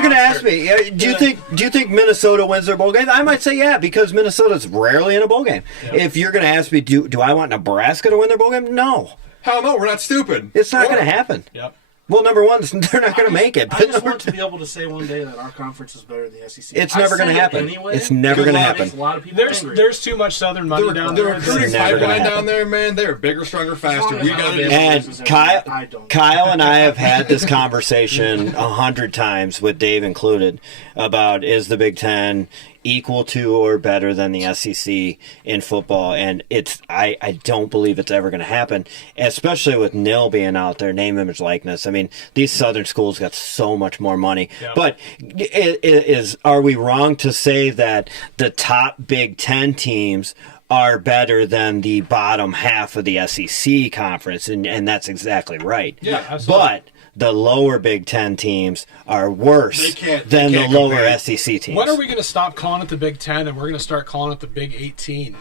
going to ask me, do you think Minnesota wins their bowl game? I might say yeah, because Minnesota's rarely in a bowl game. If you're going to ask me, do I want Nebraska to win their bowl game? No, Hell no, we're not stupid. it's not going to happen. Yep. Well, number one, they're not going to make it. I But just number want to two, be able to say one day that our conference is better than the SEC. it's never going to happen. Anyway, It's never going to because it happen. makes a lot of people angry. There's too much Southern money The, down the there. recruiting never gonna pipeline happen. down there, man, they're bigger, stronger, faster. long We as got to Alabama be able And loses Kyle, I don't. Kyle and I have had this conversation 100 times, with Dave included, about is the Big Ten equal to or better than the SEC in football, and I don't believe it's ever going to happen, especially with Nil being out there, name, image, likeness. I mean, these Southern schools got so much more money. Yeah. But are we wrong to say that the top Big Ten teams are better than the bottom half of the SEC conference? And that's exactly right. Yeah, absolutely. But the lower Big Ten teams are worse They than the can't lower compare. SEC teams. When are we going to stop calling it the Big Ten and we're going to start calling it the Big 18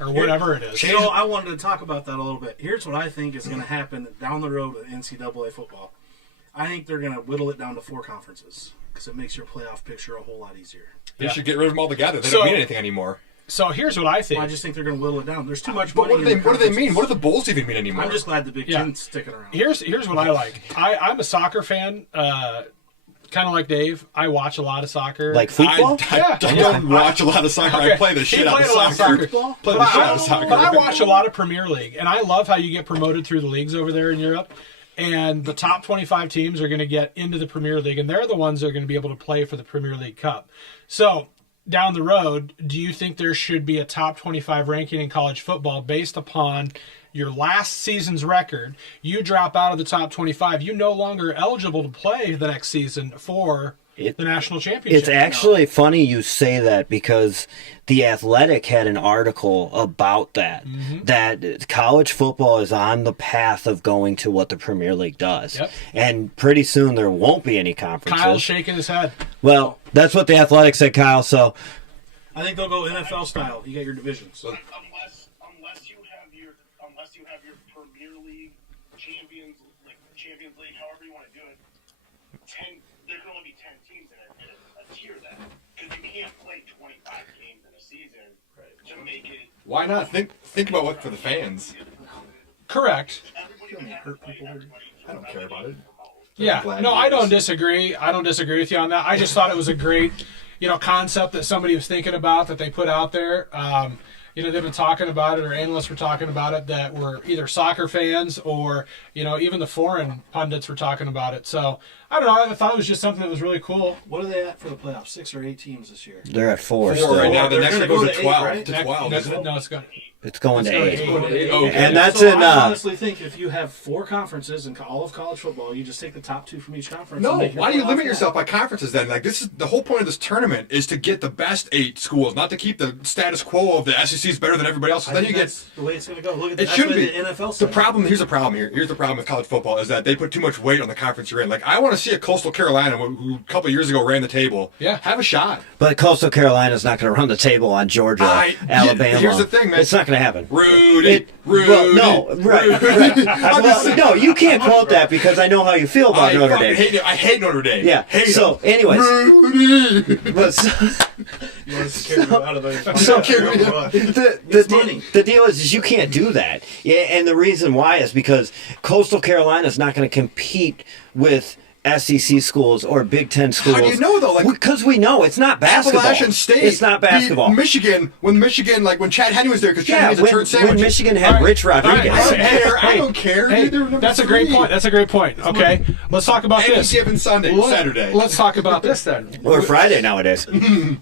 or whatever it is? So I wanted to talk about that a little bit. Here's what I think is going to happen down the road with NCAA football. I think they're going to whittle it down to 4 conferences because it makes your playoff picture a whole lot easier. They should get rid of them altogether. They So- don't mean anything anymore. So here's what I think. I just think they're going to whittle it down. There's too much But money. what do they in the mean? conferences. What do the bowls even mean anymore? I'm just glad the Big Yeah. Ten's sticking around. Here's what I like. I'm a soccer fan, kind of like Dave. I watch a lot of soccer. Like football? I don't watch a lot of soccer. Okay. I play the He shit out of played a lot of soccer. soccer. Play the But shit out of soccer. But I watch a lot of Premier League, and I love how you get promoted through the leagues over there in Europe. And the top 25 teams are going to get into the Premier League, and they're the ones that are going to be able to play for the Premier League Cup. So down the road, do you think there should be a top 25 ranking in college football based upon your last season's record? You drop out of the top 25, you no longer eligible to play the next season for the national championship. It's actually funny you say that, because The Athletic had an article about that, that college football is on the path of going to what the Premier League does. Yep. And pretty soon there won't be any conferences. Kyle's shaking his head. Well, that's what The Athletic said, Kyle, so I think they'll go NFL style. You got your divisions. Unless you have your Premier League Champions League, however you want to do it, there can only be 10 teams in a tier then, because you can't play 25 games in a season to make it. Why not? Think about what for the fans. Correct. Everybody would have to play everybody. I don't care about it. Yeah, no, I don't disagree. I don't disagree with you on that. I just thought it was a great, concept that somebody was thinking about, that they put out there. They've been talking about it, or analysts were talking about it, that were either soccer fans or, even the foreign pundits were talking about it. So, I don't know. I thought it was just something that was really cool. What are they at for the playoffs? 6 or 8 teams this year? they're at 4 Four still. right now. The They're next gonna one go goes to to 12. eight, right? To 12. Next, isn't it? no, it's good. It's going to It's 8. going to eight. Okay. And that's so in I honestly think if you have 4 conferences in all of college football, you just take the top 2 from each conference. No, and make your why do you playoff limit final. yourself by conferences then? Like, this is the whole point of this tournament, is to get the best 8 schools, not to keep the status quo of the SEC is better than everybody else. So I then think you get. that's the way it's going to go. Look at It that's should the way be. the NFL. The said it. problem. Here's the problem here. Here's the problem with college football is that they put too much weight on the conference you're in. Like, I want to see a Coastal Carolina who a couple of years ago ran the table. Yeah. Have a shot. But Coastal Carolina's not going to run the table on Georgia, Alabama. Here's the thing, man. It's not going to happen. Rudy. Rudy. Well, no, right. Well, no, you can't quote that, because I know how you feel about Notre Dame. I hate Notre Dame. Yeah. Hate So, them. anyways, Rudy. but You want us to carry you out of the So- It's money. the deal is you can't do that. Yeah, and the reason why is because Coastal Carolina is not going to compete with SEC schools or Big Ten schools. How do you know, though? Like, because we know it's not basketball. Appalachian State. It's not basketball. beat Michigan, when Chad Henne was there, because Chad Yeah, Henne's a turd when sandwich. Michigan had All right. Rich Rodriguez. All right. I don't care. Hey, They're number that's a great 3. point. That's a great point. Okay, let's talk about Any this. given Sunday, Saturday. Let's talk about this then. Or Friday nowadays.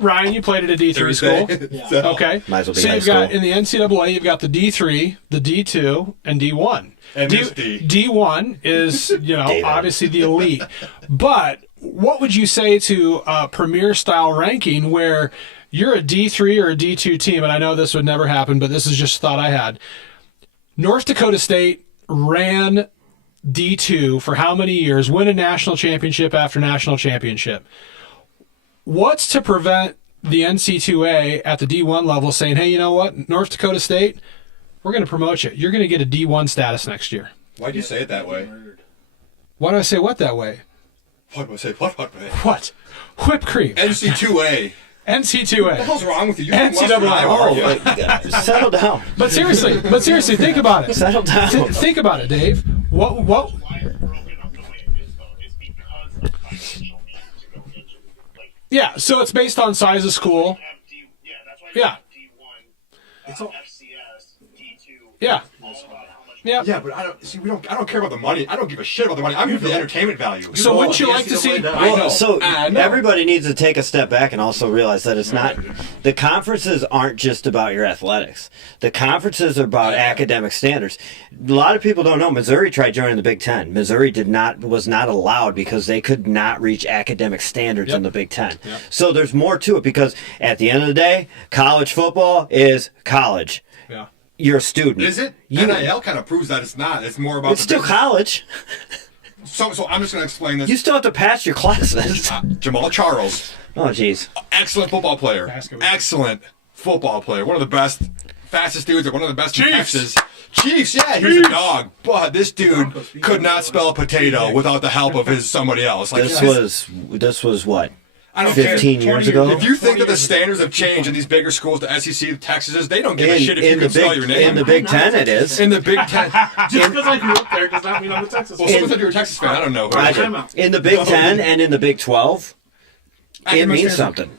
Ryan, you played at a D3 school. So- Okay. Might as well be So high you've got school. in the NCAA, you've got the D3, the D2, and D1. And Miss D. D1 is, David. obviously the elite. But what would you say to a premier style ranking where you're a D3 or a D2 team? And I know this would never happen, but this is just a thought I had. North Dakota State ran D2 for how many years? Win a national championship after national championship. What's to prevent the NC2A at the D1 level saying, hey, you know what, North Dakota State, we're going to promote you. You're going to get a D1 status next year. Why'd you say it that way? Why do I say what that way? What do I say? What? What? Whipped cream. NC2A. What the NC2A. hell's wrong with you? You're NCAA. from Western Iowa, Oh, aren't you? like, settle down. But seriously, think about it. Settle down. Think about it, Dave. What? Why it's broken up the way it is Yeah, so it's based on size of school. That's why Yeah. have D1, It's all- FCS, D2. Yeah. All about how much Yeah. Yeah, but I don't care about the money. I don't give a shit about the money. I'm here for the entertainment value. So wouldn't you the like to see? NCAA does. I know. Well, so I know. everybody needs to take a step back and also realize that it's not the conferences aren't just about your athletics. The conferences are about academic standards. A lot of people don't know Missouri tried joining the Big Ten. Missouri was not allowed because they could not reach academic standards in the Big Ten. So there's more to it because at the end of the day, college football is college. Yeah. You're a student. Is it? You- NIL kind of proves that it's not. It's more about It's the still business. college. So I'm just going to explain this. You still have to pass your classes. Jamal Charles, Oh, jeez. excellent football player. Basketball. Excellent football player. One of the best, fastest dudes, or one of the best in Chiefs. Texas. Chiefs, yeah, he was a dog. But this dude could not spell a potato without the help of somebody else. Like This was what? I don't care. 15 years ago? If you think that the standards have changed in these bigger schools, the SEC, the Texases, they don't give a shit if you in can the spell your name. in the Big Ten, it is. In the Big Ten. Just because I grew up there does not mean I'm a Texas Well, fan. someone said you're a Texas fan. I don't know. Time out. In the Big Ten and in the Big 12, it means something.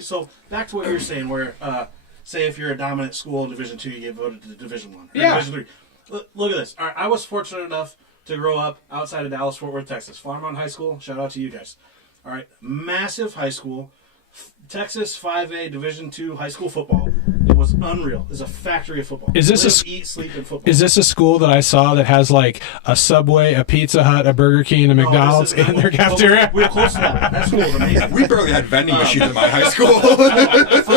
So back to what you were saying, where say if you're a dominant school in Division II, you get voted to Division I. Yeah. Division III. Look at this. All right, I was fortunate enough to grow up outside of Dallas, Fort Worth, Texas. Farmont High School. Shout out to you guys. All right, massive high school. Texas 5A Division II high school football. It was unreal. It's a factory of football. Is this Live, a- eat, sleep, and football? Is this a school that I saw that has like a Subway, a Pizza Hut, a Burger King, a No, McDonald's this is- in their cafeteria? We're close to that. That school is amazing. We barely had vending machines in my high school.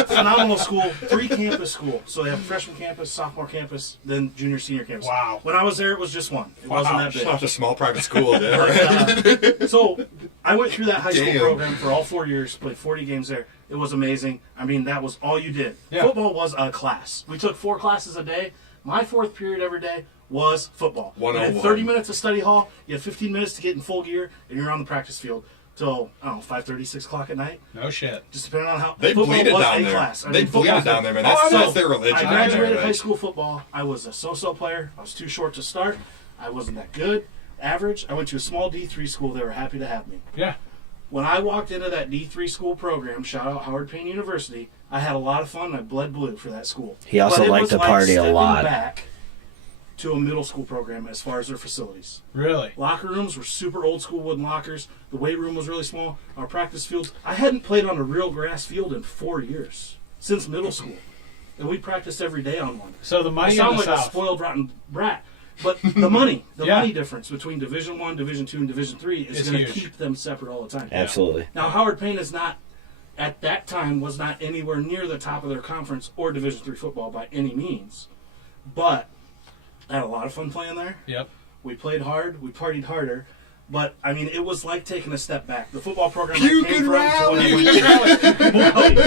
Phenomenal school, 3-campus school. So they have freshman campus, sophomore campus, then junior, senior campus. Wow. When I was there, it was just one. It wasn't that big. Such a small private school. There. So I went through that high school Damn. program for all 4 years, played 40 games there. It was amazing. I mean, that was all you did. Yeah. Football was a class. We took 4 classes a day. My 4th period every day was football. You had 101. 30 minutes of study hall. You had 15 minutes to get in full gear, and you're on the practice field till, I don't know, 5:30, 6 o'clock at night. No shit. Just depending on how They football bleed it was down a there. class. They football- bleed it down there, man. Oh, I know. That's their religion. I down graduated there, high right? school football. I was a so-so player. I was too short to start. I wasn't that good. Average. I went to a small D3 school. They were happy to have me. Yeah. When I walked into that D3 school program, shout out Howard Payne University, I had a lot of fun. I bled blue for that school. He also But it liked was to like party a stepping lot. back to a middle school program as far as their facilities. Really? Locker rooms were super old school wooden lockers. The weight room was really small. Our practice fields. I hadn't played on a real grass field in 4 years since middle school, and we practiced every day on one. So the I money in sound the like a South. spoiled rotten brat, but the money, Yeah. money difference between Division I, Division II, and Division III is It's going to huge. keep them separate all the time. Absolutely. Now Howard Payne is not, at that time, was not anywhere near the top of their conference or Division III football by any means, but I had a lot of fun playing there. Yep. We played hard. We partied harder. But, I mean, it was like taking a step back. The football program Puke I came and from to rally. when I went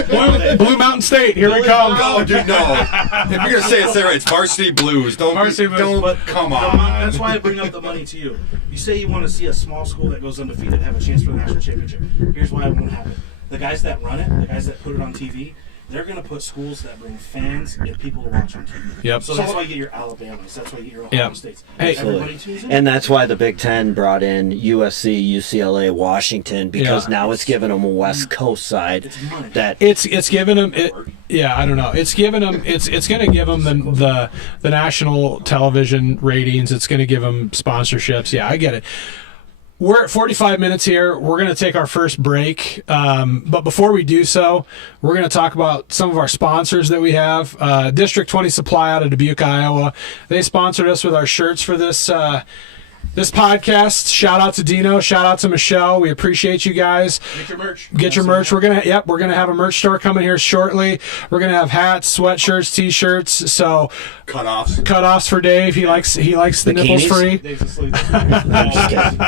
to Blue Mountain State, here we come. No, dude, no. If you're gonna say it, say it right. It's Varsity Blues. Don't. Varsity Blues. Don't. But Come the on. that's why I bring up the money to you. You say you want to see a small school that goes undefeated have a chance for the national championship. Here's why it won't happen. The guys that run it, the guys that put it on TV, they're going to put schools that bring fans and people to watch on TV. Yep. So that's why you get your Alabamas. That's why you get your Ohio Yep. States. Hey, Everybody tunes in. And that's why the Big Ten brought in USC, UCLA, Washington, because Yeah. now it's given them a West Coast side It's money. that It's giving them yeah, I don't know. It's giving them it's going to give them the national television ratings. It's going to give them sponsorships. Yeah, I get it. We're at 45 minutes here. We're going to take our first break. But before we do so, we're going to talk about some of our sponsors that we have. District 20 Supply out of Dubuque, Iowa. They sponsored us with our shirts for this this podcast. Shout out to Dino. Shout out to Michelle. We appreciate you guys. Get your merch. Get your merch. We're gonna have a merch store coming here shortly. We're gonna have hats, sweatshirts, t-shirts. So cutoffs for Dave. He likes the nipples Bikinis? free. Dave's asleep. I'm just kidding.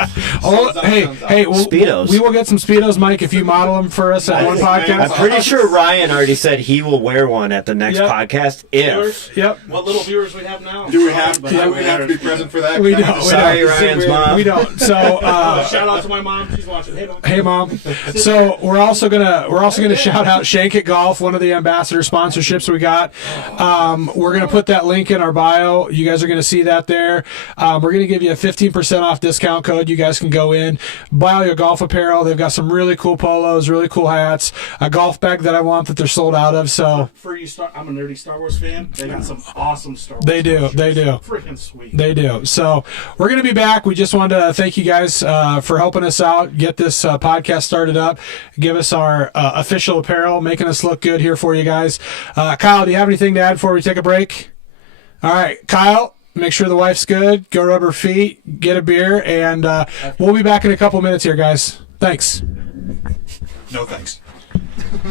Oh, hey, Speedos. we will get some Speedos, Mike, if you model them for us at one I'm podcast. pretty sure Ryan already said he will wear one at the next Yep. podcast if. Yep. What little viewers we have now. Do we have? But Do we have to be present for that? We Can I don't. just- Sorry, We Ryan's mom. We don't. So Shout out to my mom. She's watching. Hey, mom. hey, mom. So we're also gonna shout out Shank It Golf, one of the ambassador sponsorships we got. We're gonna put that link in our bio. You guys are gonna see that there. We're gonna give you a 15% off discount code. You guys can go in, buy all your golf apparel. They've got some really cool polos, really cool hats, a golf bag that I want that they're sold out of. So For you, I'm a nerdy Star Wars fan. They got some awesome Star Wars. They do. Freaking sweet. They do. So we're going to be back. We just wanted to thank you guys for helping us out, get this podcast started up, give us our official apparel, making us look good here for you guys. Kyle, do you have anything to add before we take a break? All right, Kyle, make sure the wife's good. Go rub her feet, get a beer, and we'll be back in a couple minutes here, guys. Thanks. No thanks. Did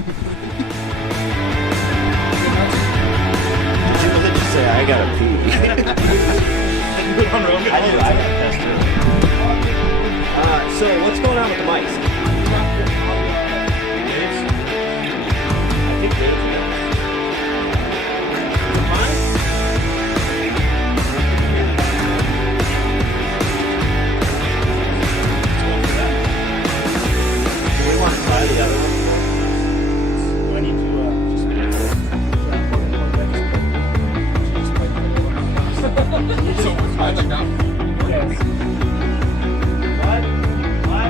you really just say I gotta pee? I do. I got tested. So what's going on with the mics? I think Dave's Do we want to try the other one? Do I need to So I like that. Yes. What?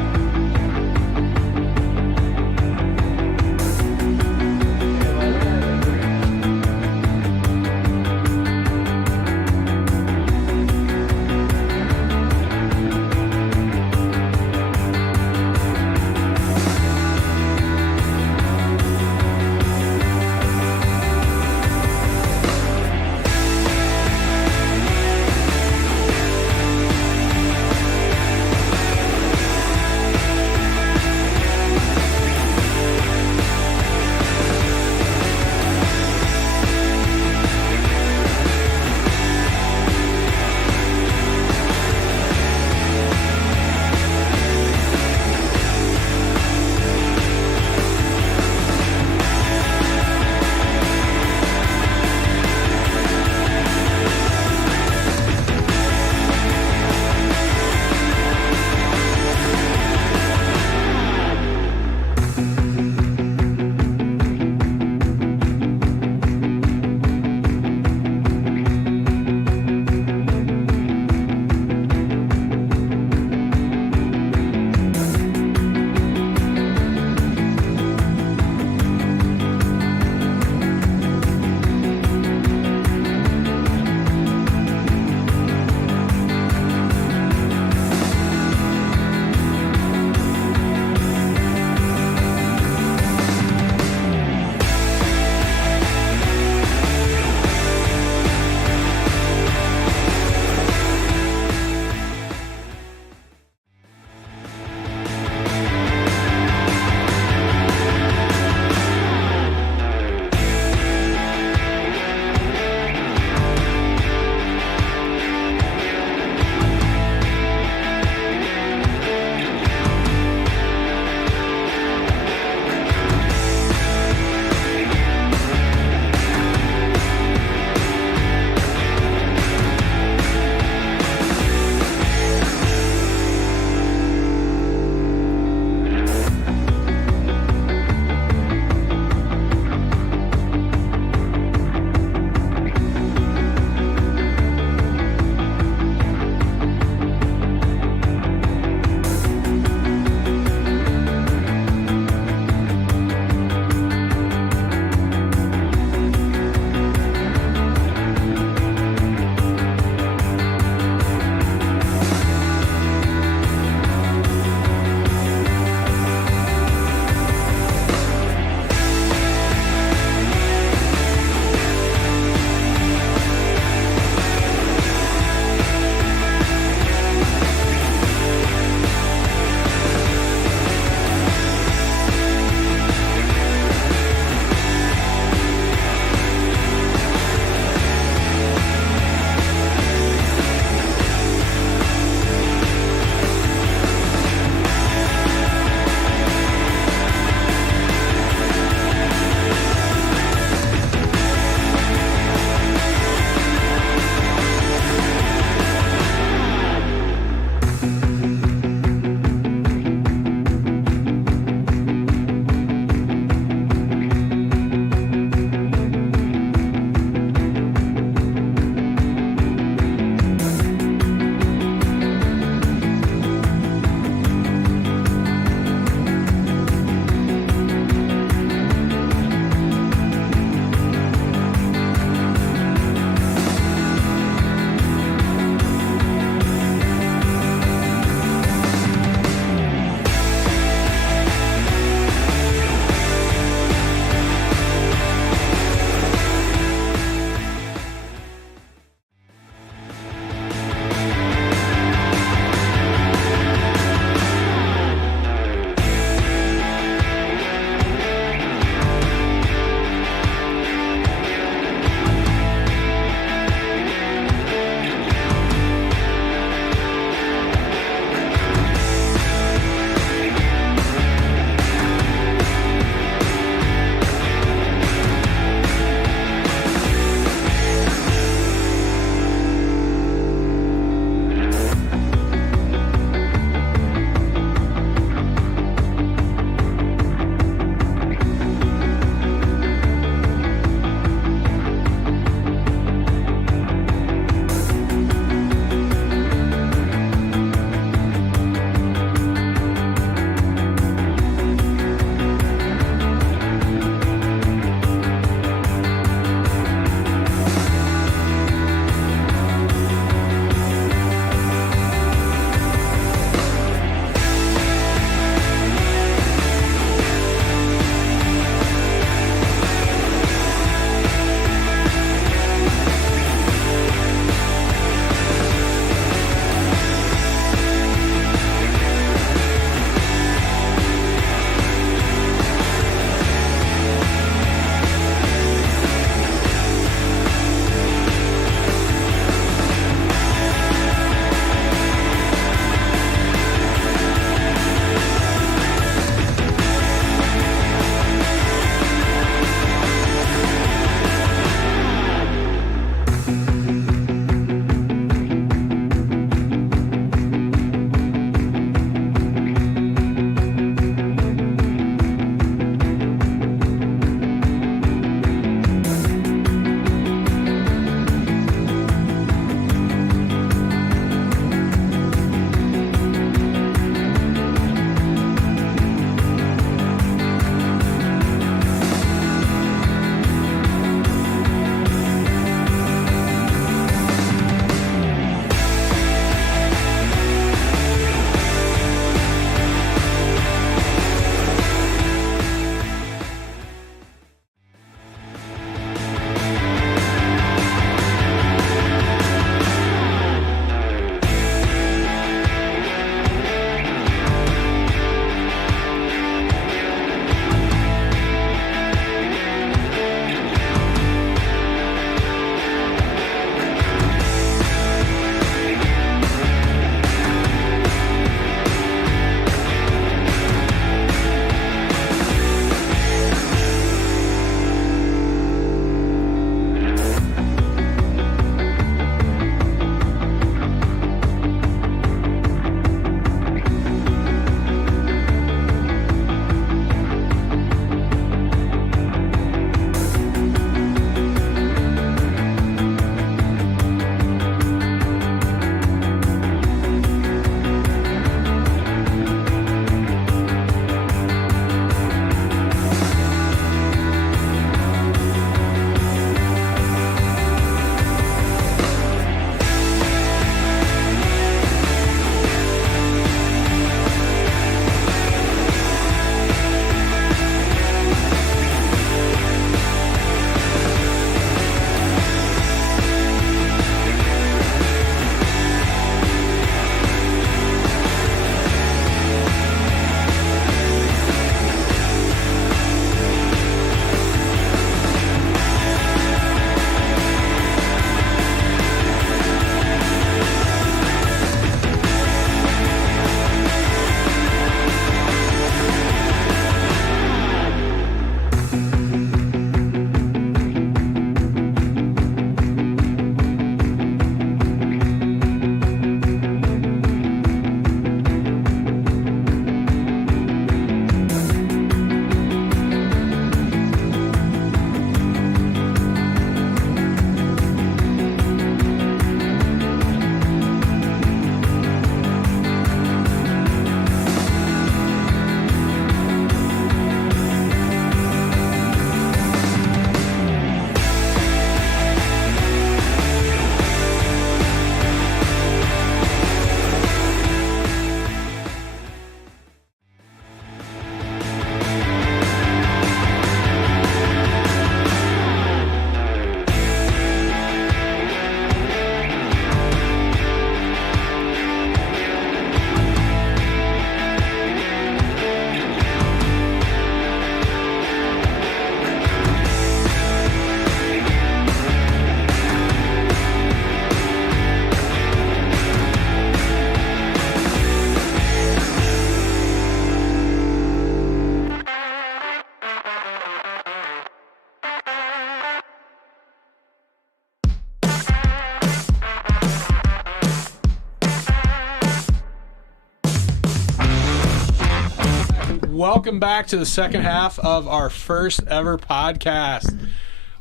welcome back to the second half of our first ever podcast.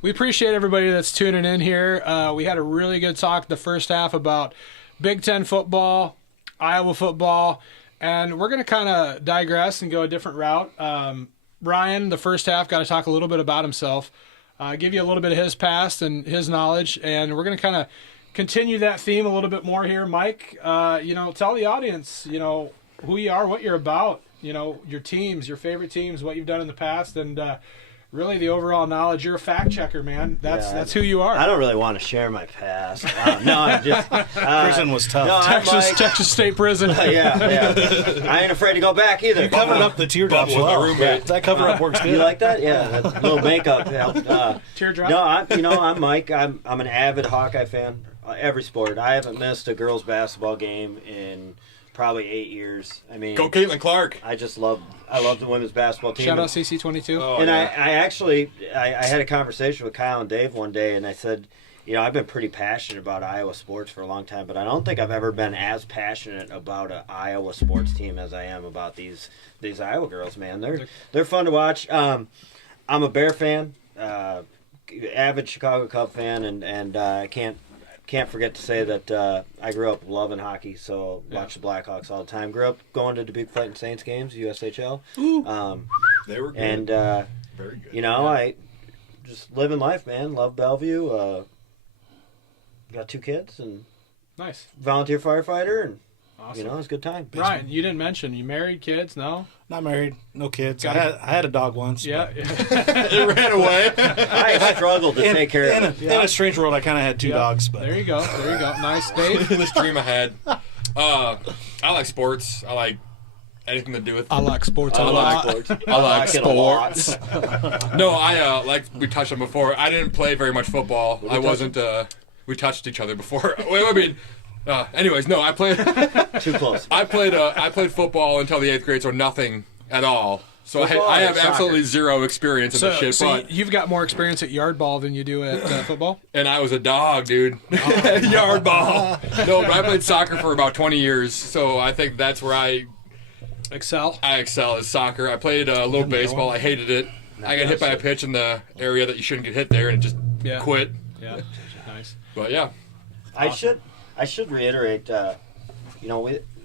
We appreciate everybody that's tuning in here. We had a really good talk the first half about Big Ten football, Iowa football, and we're going to kind of digress and go a different route. Ryan, the first half, got to talk a little bit about himself, give you a little bit of his past and his knowledge, and we're going to kind of continue that theme a little bit more here. Mike, tell the audience, who you are, what you're about, your teams, your favorite teams, what you've done in the past, and really the overall knowledge. You're a fact checker, man. That's who you are. I don't really want to share my past. No, I'm just... Prison was tough. No, Texas State Prison. yeah. I ain't afraid to go back either. You covered up the teardrops Bubble with my well. roommate. That cover up works good. You like that? Yeah, that little makeup helped. Teardrop? No, I'm Mike. I'm an avid Hawkeye fan. Every sport. I haven't missed a girls' basketball game in probably 8 years. I mean, Go Caitlin Clark. I love the women's basketball team. Shout out CC22. Oh, And yeah. I had a conversation with Kyle and Dave one day, and I said, I've been pretty passionate about Iowa sports for a long time, but I don't think I've ever been as passionate about an Iowa sports team as I am about these Iowa girls, man. They're fun to watch. I'm a Bear fan, avid Chicago Cub fan, and I can't forget to say that I grew up loving hockey, so watch the Blackhawks all the time. Grew up going to Dubuque Fighting Saints games, USHL. They were good. And, very good. I just living life, man. Love Bellevue. Got 2 kids and Nice. volunteer firefighter, and Awesome. it was a good time. Ryan, you didn't mention, you married, kids? No? Not married, no kids. I had a dog once. Yeah. It ran away. I struggled to take care of it. In a strange world, I kind of had 2 dogs. But There you go. Nice, Dave. This dream I had. I like sports. I like anything to do with. I like sports a I lot. like sports. I like it a lot. sports. No, I like we touched on before. I didn't play very much football. I wasn't. We touched each other before. Anyways, no, I played. Too close. I played football until the 8th grade, so nothing at all. So Football I or have soccer? absolutely zero experience in this shit. But you've got more experience at yard ball than you do at football? and I was a dog, dude. Yard ball. No, but I played soccer for about 20 years, so I think that's where I Excel? excel is soccer. I played a little baseball. I hated it. I got hit by a pitch in the area that you shouldn't get hit there, and just quit. Yeah. Nice. But yeah, I should reiterate.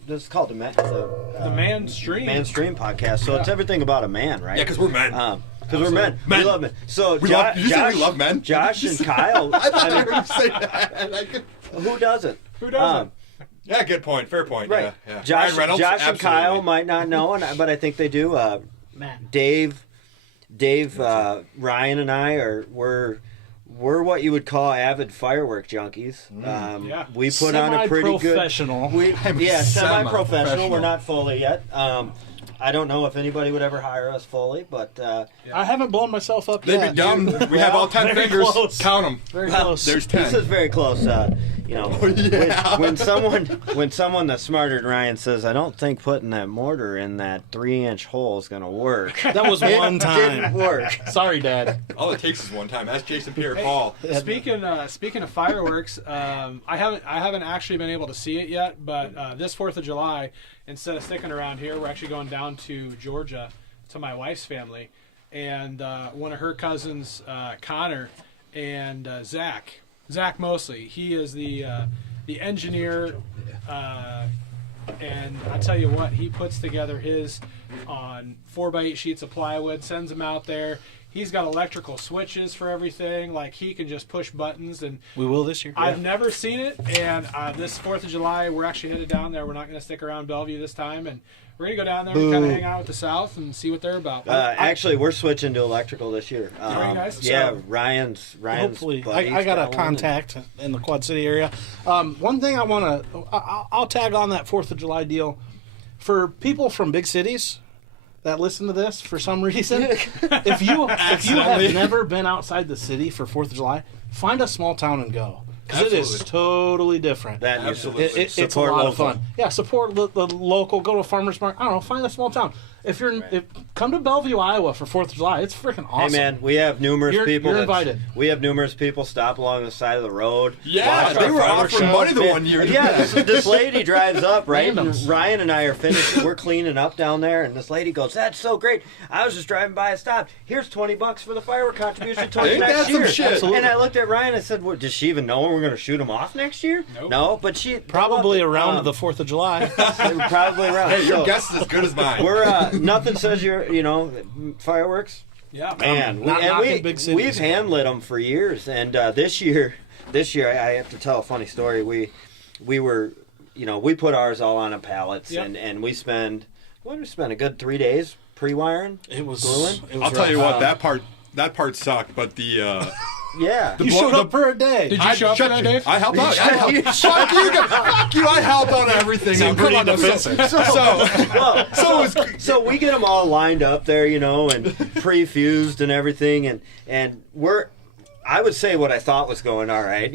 This is called the Man Stream. Man Stream podcast. So it's everything about a man, right? yeah, because we're men. Because we're men. Men. We love men. So Did you say we love men? Josh and Kyle. I thought I heard you say that. Who doesn't? Who doesn't? Yeah, good point. Fair point. Right. Yeah. Josh, Ryan Reynolds, Josh and absolutely. Kyle might not know, but I think they do. Dave, Ryan, and I we're what you would call avid firework junkies. Yeah. We put on a pretty good. Semi-professional. Semi-professional. We're not fully yet. I don't know if anybody would ever hire us fully, but I haven't blown myself up They'd yet. be dumb. We have all 10 very fingers. close. Count them. Very close. There's this 10. is very close. yeah. when someone that's smarter than Ryan says, I don't think putting that mortar in that 3-inch hole is going to work. That was one It time. didn't work. Sorry, Dad. All it takes is one time. Ask Jason Pierre-Paul. Speaking of fireworks, I haven't actually been able to see it yet, but this 4th of July, instead of sticking around here, we're actually going down to Georgia to my wife's family, and one of her cousins, Connor, and Zach Mosley. He is the engineer, and I tell you what, he puts together his on 4x8 sheets of plywood, sends them out there. He's got electrical switches for everything. Like, he can just push buttons, and We will this year. I've never seen it. And this 4th of July, we're actually headed down there. We're not going to stick around Bellevue this time, and we're going to go down there and kind of hang out with the South and see what they're about. Actually, we're switching to electrical this year. Are you guys? Yeah, So- Ryan's Hopefully, buddies I got a one, contact in the Quad City area. One thing I'll tag on that 4th of July deal. For people from big cities that listen to this for some reason, if you have never been outside the city for 4th of July, find a small town and go. Because it is Absolutely. totally different. That Absolutely. It's a Support lot local. of fun. Yeah, support the local. Go to a farmer's market. I don't know. Find a small town. come to Bellevue, Iowa for 4th of July. It's freaking awesome. Hey man, we have numerous people. You're invited. We have numerous people stop along the side of the road. Yeah, watch they our were fireworks offering show. money the one year. Yeah, this lady drives up, right? And Randoms. Ryan and I are finished. We're cleaning up down there, and this lady goes, "That's so great. I was just driving by. I stopped. Here's $20 for the firework contribution towards Ain't next that some year." shit? Absolutely. And I looked at Ryan. I said, "What? Does she even know when we're going to shoot them off next year?" Nope. No, but she Probably around the 4th of July. probably around. Hey, your So, guess is as good as mine. we're nothing says fireworks. Yeah. Man, Not knocking big cities. we've hand lit them for years, and this year I have to tell a funny story. We were, we put ours all on a pallets, Yep. and we spend a good 3 days pre-wiring. It was Gluing? it was I'll tell you rough. what, that part sucked, but the Yeah. You showed up for a day. Did you show up for that, Dave? I helped out. Fuck you, fuck you! I helped on everything. Seemed Come pretty on, no, defensive. So we get them all lined up there, and pre-fused and everything, and I would say what I thought was going all right.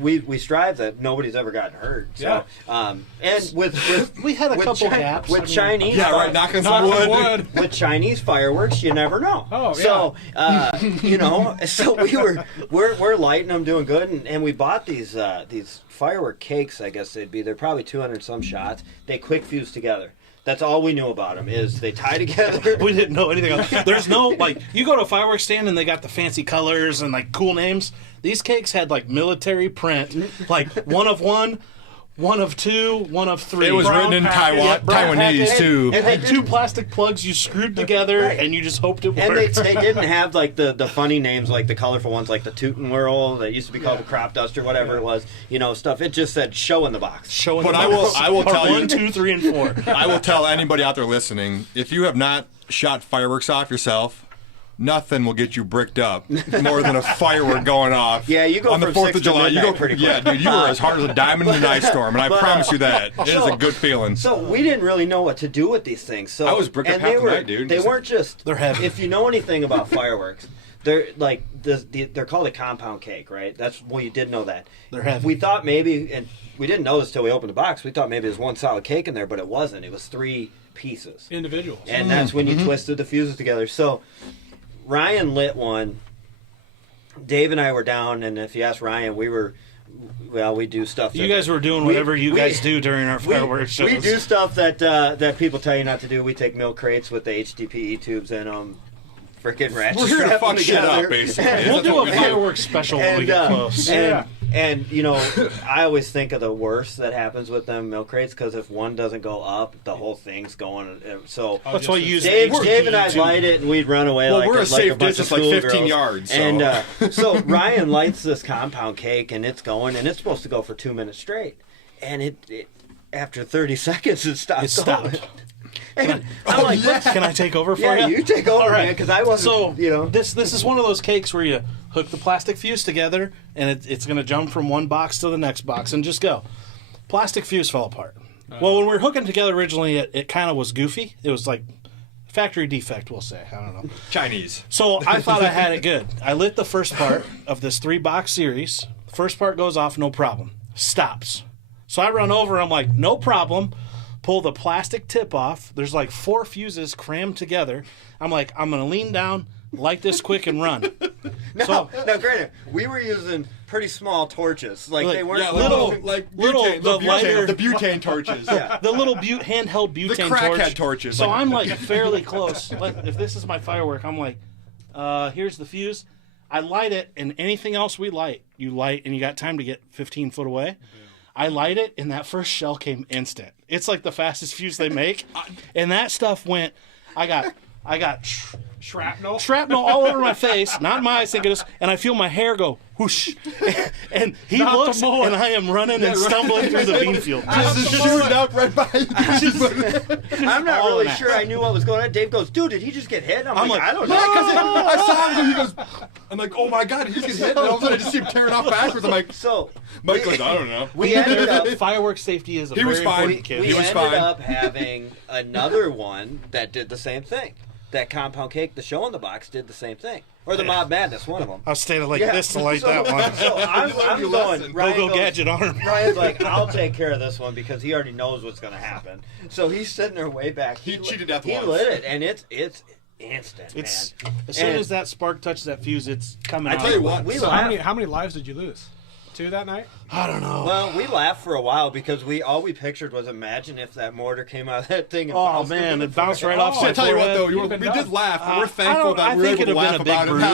We strive that nobody's ever gotten hurt. So, and with We had a couple gaps. with I mean, Chinese. Yeah, right. Knocking some Knock on wood. wood. With Chinese fireworks, you never know. Oh, yeah. So, so we're lighting them, doing good, and we bought these firework cakes. I guess they'd be. They're probably 200 some shots. They quick fuse together. That's all we knew about them is they tie together. We didn't know anything else. There's no, you go to a fireworks stand and they got the fancy colors and, cool names. These cakes had, military print, one of one, one of two, one of three. It was written in brown Taiwanese packet, too. And had two plastic plugs you screwed together, Right. and you just hoped it worked. And they didn't have the funny names like the colorful ones like the Toot and Whirl that used to be called the Crop Duster, whatever it was, stuff. It just said show in the box. Showing But the I will- box. I will Part tell you- 1, 2, 3, and 4. I will tell anybody out there listening: if you have not shot fireworks off yourself, nothing will get you bricked up more than a firework going off. Yeah, you go on the from 4th 6 of to July. You midnight go pretty quick. Yeah, dude, you were as hard as a diamond in an ice storm, and I promise you that it is a good feeling. So we didn't really know what to do with these things. So I was bricked up and half they the were, night, dude. They weren't just. They're heavy. If you know anything about fireworks, they're they're called a compound cake, right? You did know that. They're heavy. We thought maybe, and we didn't know this till we opened the box. We thought maybe there was one solid cake in there, but it wasn't. It was 3 pieces, Individuals. and that's when you twisted the fuses together. So Ryan lit one. Dave and I were down, and if you ask Ryan, we do stuff. You guys were doing whatever you guys do during our fireworks shows. We do stuff that people tell you not to do. We take milk crates with the HDPE tubes in them, freaking ratchet. We're here to strap fuck them shit together. up, basically. We'll That's do what a we do. fireworks special when we get close. And I always think of the worst that happens with them milk crates because if one doesn't go up, the whole thing's going. So That's why you use Dave HDPE and I too. light it, and we'd run away. Well, like we're a safe a bunch distance, of like 15 schoolgirls. yards, so. And so Ryan lights this compound cake, and it's going, and it's supposed to go for 2 minutes straight, and it after 30 seconds it stopped. It stopped. Going. And I'm like, Can I take over for yeah, you? you take over, All right. man, because I wasn't. So this is one of those cakes where you hook the plastic fuse together, and it's going to jump from one box to the next box and just go. Plastic fuse fell apart. Well, when we were hooking together originally, it kind of was goofy. It was like factory defect, we'll say. I don't know. Chinese. So I thought I had it good. I lit the first part of this 3-box series. First part goes off, no problem. Stops. So I run over. I'm like, no problem. Pull the plastic tip off. There's 4 fuses crammed together. I'm like, I'm going to lean down, light this quick, and run. Now, granted, we were using pretty small torches. They weren't Yeah, Little- butane, the lighter- the butane torches. Yeah. The little handheld butane crackhead torch. torches. So I'm fairly close. If this is my firework, I'm here's the fuse. I light it, and anything else we light, you light, and you got time to get 15 foot away. I light it, and that first shell came instant. It's like the fastest fuse they make, and that stuff went. I got shrapnel all over my face, not my eyes, thank goodness, and I feel my hair go whoosh. And he Not looks, the mower. and I am running and stumbling through the bean field. Just shooting up right by you. I'm not all really that. sure I knew what was going on. Dave goes, dude, did he just get hit? I'm like, I don't know. I saw him. He goes. I'm like, oh my god, did he just get hit? And all of a sudden, I just see him tearing off backwards. I'm like, So Mike goes, I don't know. we ended up. Fireworks safety is a He was very fine. important kid. We He was ended fine. up having another one that did the same thing. that Compound Cake, the show in the box, did the same thing. Or the Mob Madness, one of them. I was standing like this to light so, that one. So I'm going, Ryan Go goes, gadget arm. Ryan's like, I'll take care of this one because he already knows what's going to happen. So he's sitting there way back. He cheated death He once. lit it, and it's instant, It's man. as soon And as that spark touches that fuse, it's coming I out. tell you what, we So laughed. how many lives did you lose? 2 that night? I don't know. Well, we laughed for a while because all we pictured was imagine if that mortar came out of that thing. And Oh bounced man, into it the bounced forehead. right off. I my tell you what, forehead. though, You've been we done. did laugh. We're I thankful don't- that we were I think able to it'd laugh have been a about big it now.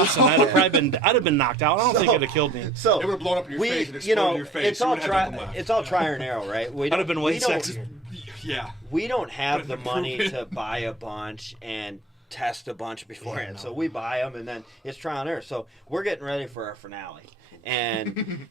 bruise, and I'd have been knocked out. I don't think it'd have killed me. So It would have blown up in your face and you exploded know, in your face. it's You all would have had to laugh. it's all try and error, right? We I'd have been way we don't- sexier. Yeah. We don't have the But money improvement. to buy a bunch and test a bunch beforehand, so we buy them and then it's trial and error. So we're getting ready for our finale, and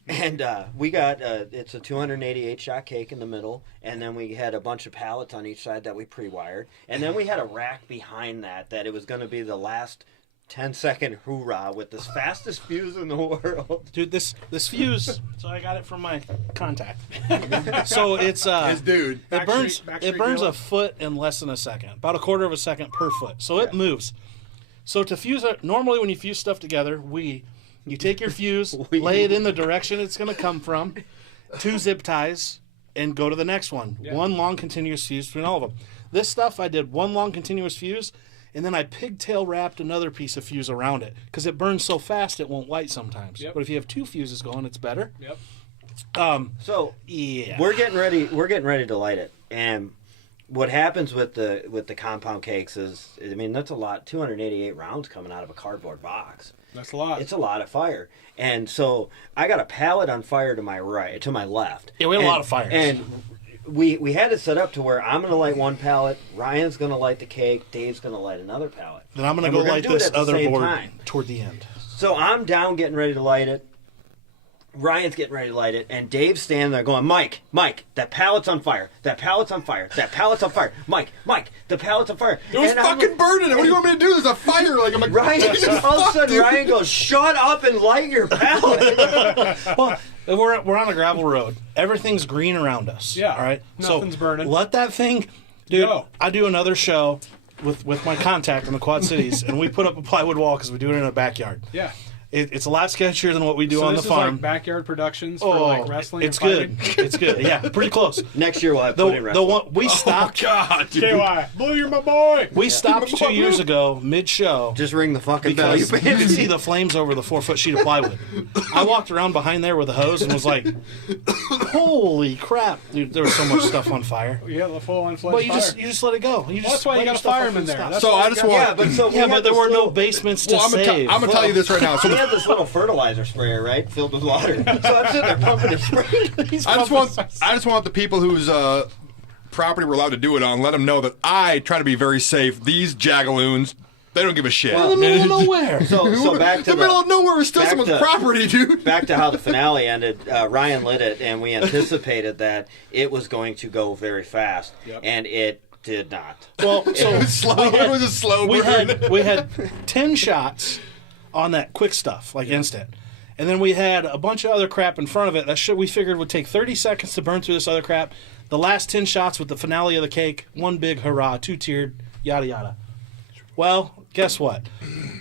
we got it's a 288 shot cake in the middle, and then we had a bunch of pallets on each side that we pre-wired, and then we had a rack behind that it was going to be the last 10-second hoorah with the fastest fuse in the world. Dude, this fuse. So I got it from my contact. So it's His dude. it burns Backstreet a deal? foot in less than a second, about a quarter of a second per foot. So it moves. So to fuse it, normally when you fuse stuff together, you take your fuse, lay it in the direction it's going to come from, 2 zip ties, and go to the next one. Yeah. One long continuous fuse between all of them. This stuff I did 1 long continuous fuse, and then I pigtail wrapped another piece of fuse around it because it burns so fast it won't light sometimes. Yep. But if you have 2 fuses going, it's better. Yep. So Yeah. we're getting ready to light it, and what happens with the compound cakes is, I mean, that's a lot. 288 rounds coming out of a cardboard box. That's a lot. It's a lot of fire, and so I got a pallet on fire to my left. Yeah, we had a lot of fires. and we had it set up to where I'm going to light one pallet, Ryan's going to light the cake, Dave's going to light another pallet. Then I'm going And to we're go gonna light do it this at the other same board time. toward the end. So I'm down getting ready to light it. Ryan's getting ready to light it, and Dave's standing there going, Mike, that pallet's on fire. That pallet's on fire. That pallet's on fire. Mike, the pallet's on fire. It was And I'm fucking burning. What do you want me to do? There's a fire. Like, I'm like, Ryan, Jesus, all of a fuck, sudden, dude. Ryan goes, shut up and light your pallet. Well, we're on a gravel road. Everything's green around us. Yeah. All right. Nothing's burning. Let that thing, dude. Go. I do another show with my contact in the Quad Cities, and we put up a plywood wall because we do it in a backyard. Yeah. It's a lot sketchier than what we do So on this the is farm. like backyard productions for like wrestling. it's and good. It's good. Yeah, pretty close. Next year we'll have put in The wrestling. one we stopped. God, dude. KY, Blue, you're my boy. We stopped 2 years ago mid show. Just ring the fucking bell. Because you could see the flames over the 4-foot sheet of plywood. I walked around behind there with a hose and was like, "Holy crap, dude! There was so much stuff on fire." Yeah, the full unfledged But you fire. just let it go. You just That's why you let got your a stuff fireman fucking there. stop. That's So why I you just got- want. Yeah, but so we Yeah, had but there this were no little- basements to Well, I'm save. gonna tell you this right now. So We had this little fertilizer sprayer, right, filled with water. So I'm sitting there pumping and spraying. I just want the people whose property we're allowed to do it on. Let them know that I try to be very safe. These jagaloons, they don't give a shit. in the middle of nowhere. So back to the middle of nowhere is still back someone's to- property, dude. Back to how the finale ended. Ryan lit it, and we anticipated that it was going to go very fast, Yep. and it did not. Well, so Slow. It was a slow we burn. had 10 shots on that quick stuff, like instant. And then we had a bunch of other crap in front of it. That shit we figured would take 30 seconds to burn through this other crap. The last 10 shots with the finale of the cake, one big hurrah, 2-tiered, yada yada. Well, guess what?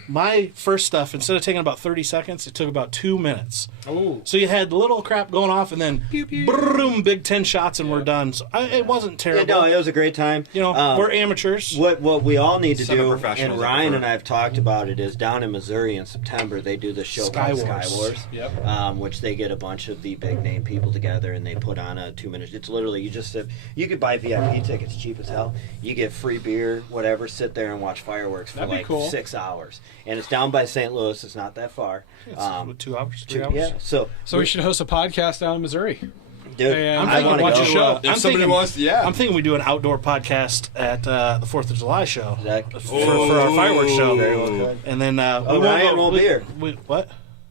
My first stuff, instead of taking about 30 seconds, it took about 2 minutes. Oh. So you had little crap going off, and then boom, big 10 shots, and we're done. So it wasn't Yeah, terrible. no, it was a great time. You know, we're amateurs. What we all need to do, Semi-professionals, and Ryan I and I have talked about it, is down in Missouri in September they do the show Sky called Wars. Sky Wars, Yep. which they get a bunch of the big name people together and they put on a 2 minute. It's literally you could buy VIP tickets cheap as hell. You get free beer, whatever. Sit there and watch fireworks for That'd be like cool. 6 hours, and it's down by St. Louis. It's not that far. It's 2 hours, 3 hours. Yeah, so We should host a podcast down in Missouri. dude, And I'm I thinking want to watch go. a show. If somebody wants, I'm thinking we do an outdoor podcast at the 4th of July show That- for our fireworks show. Very well good. And then Ryan won't be here. What?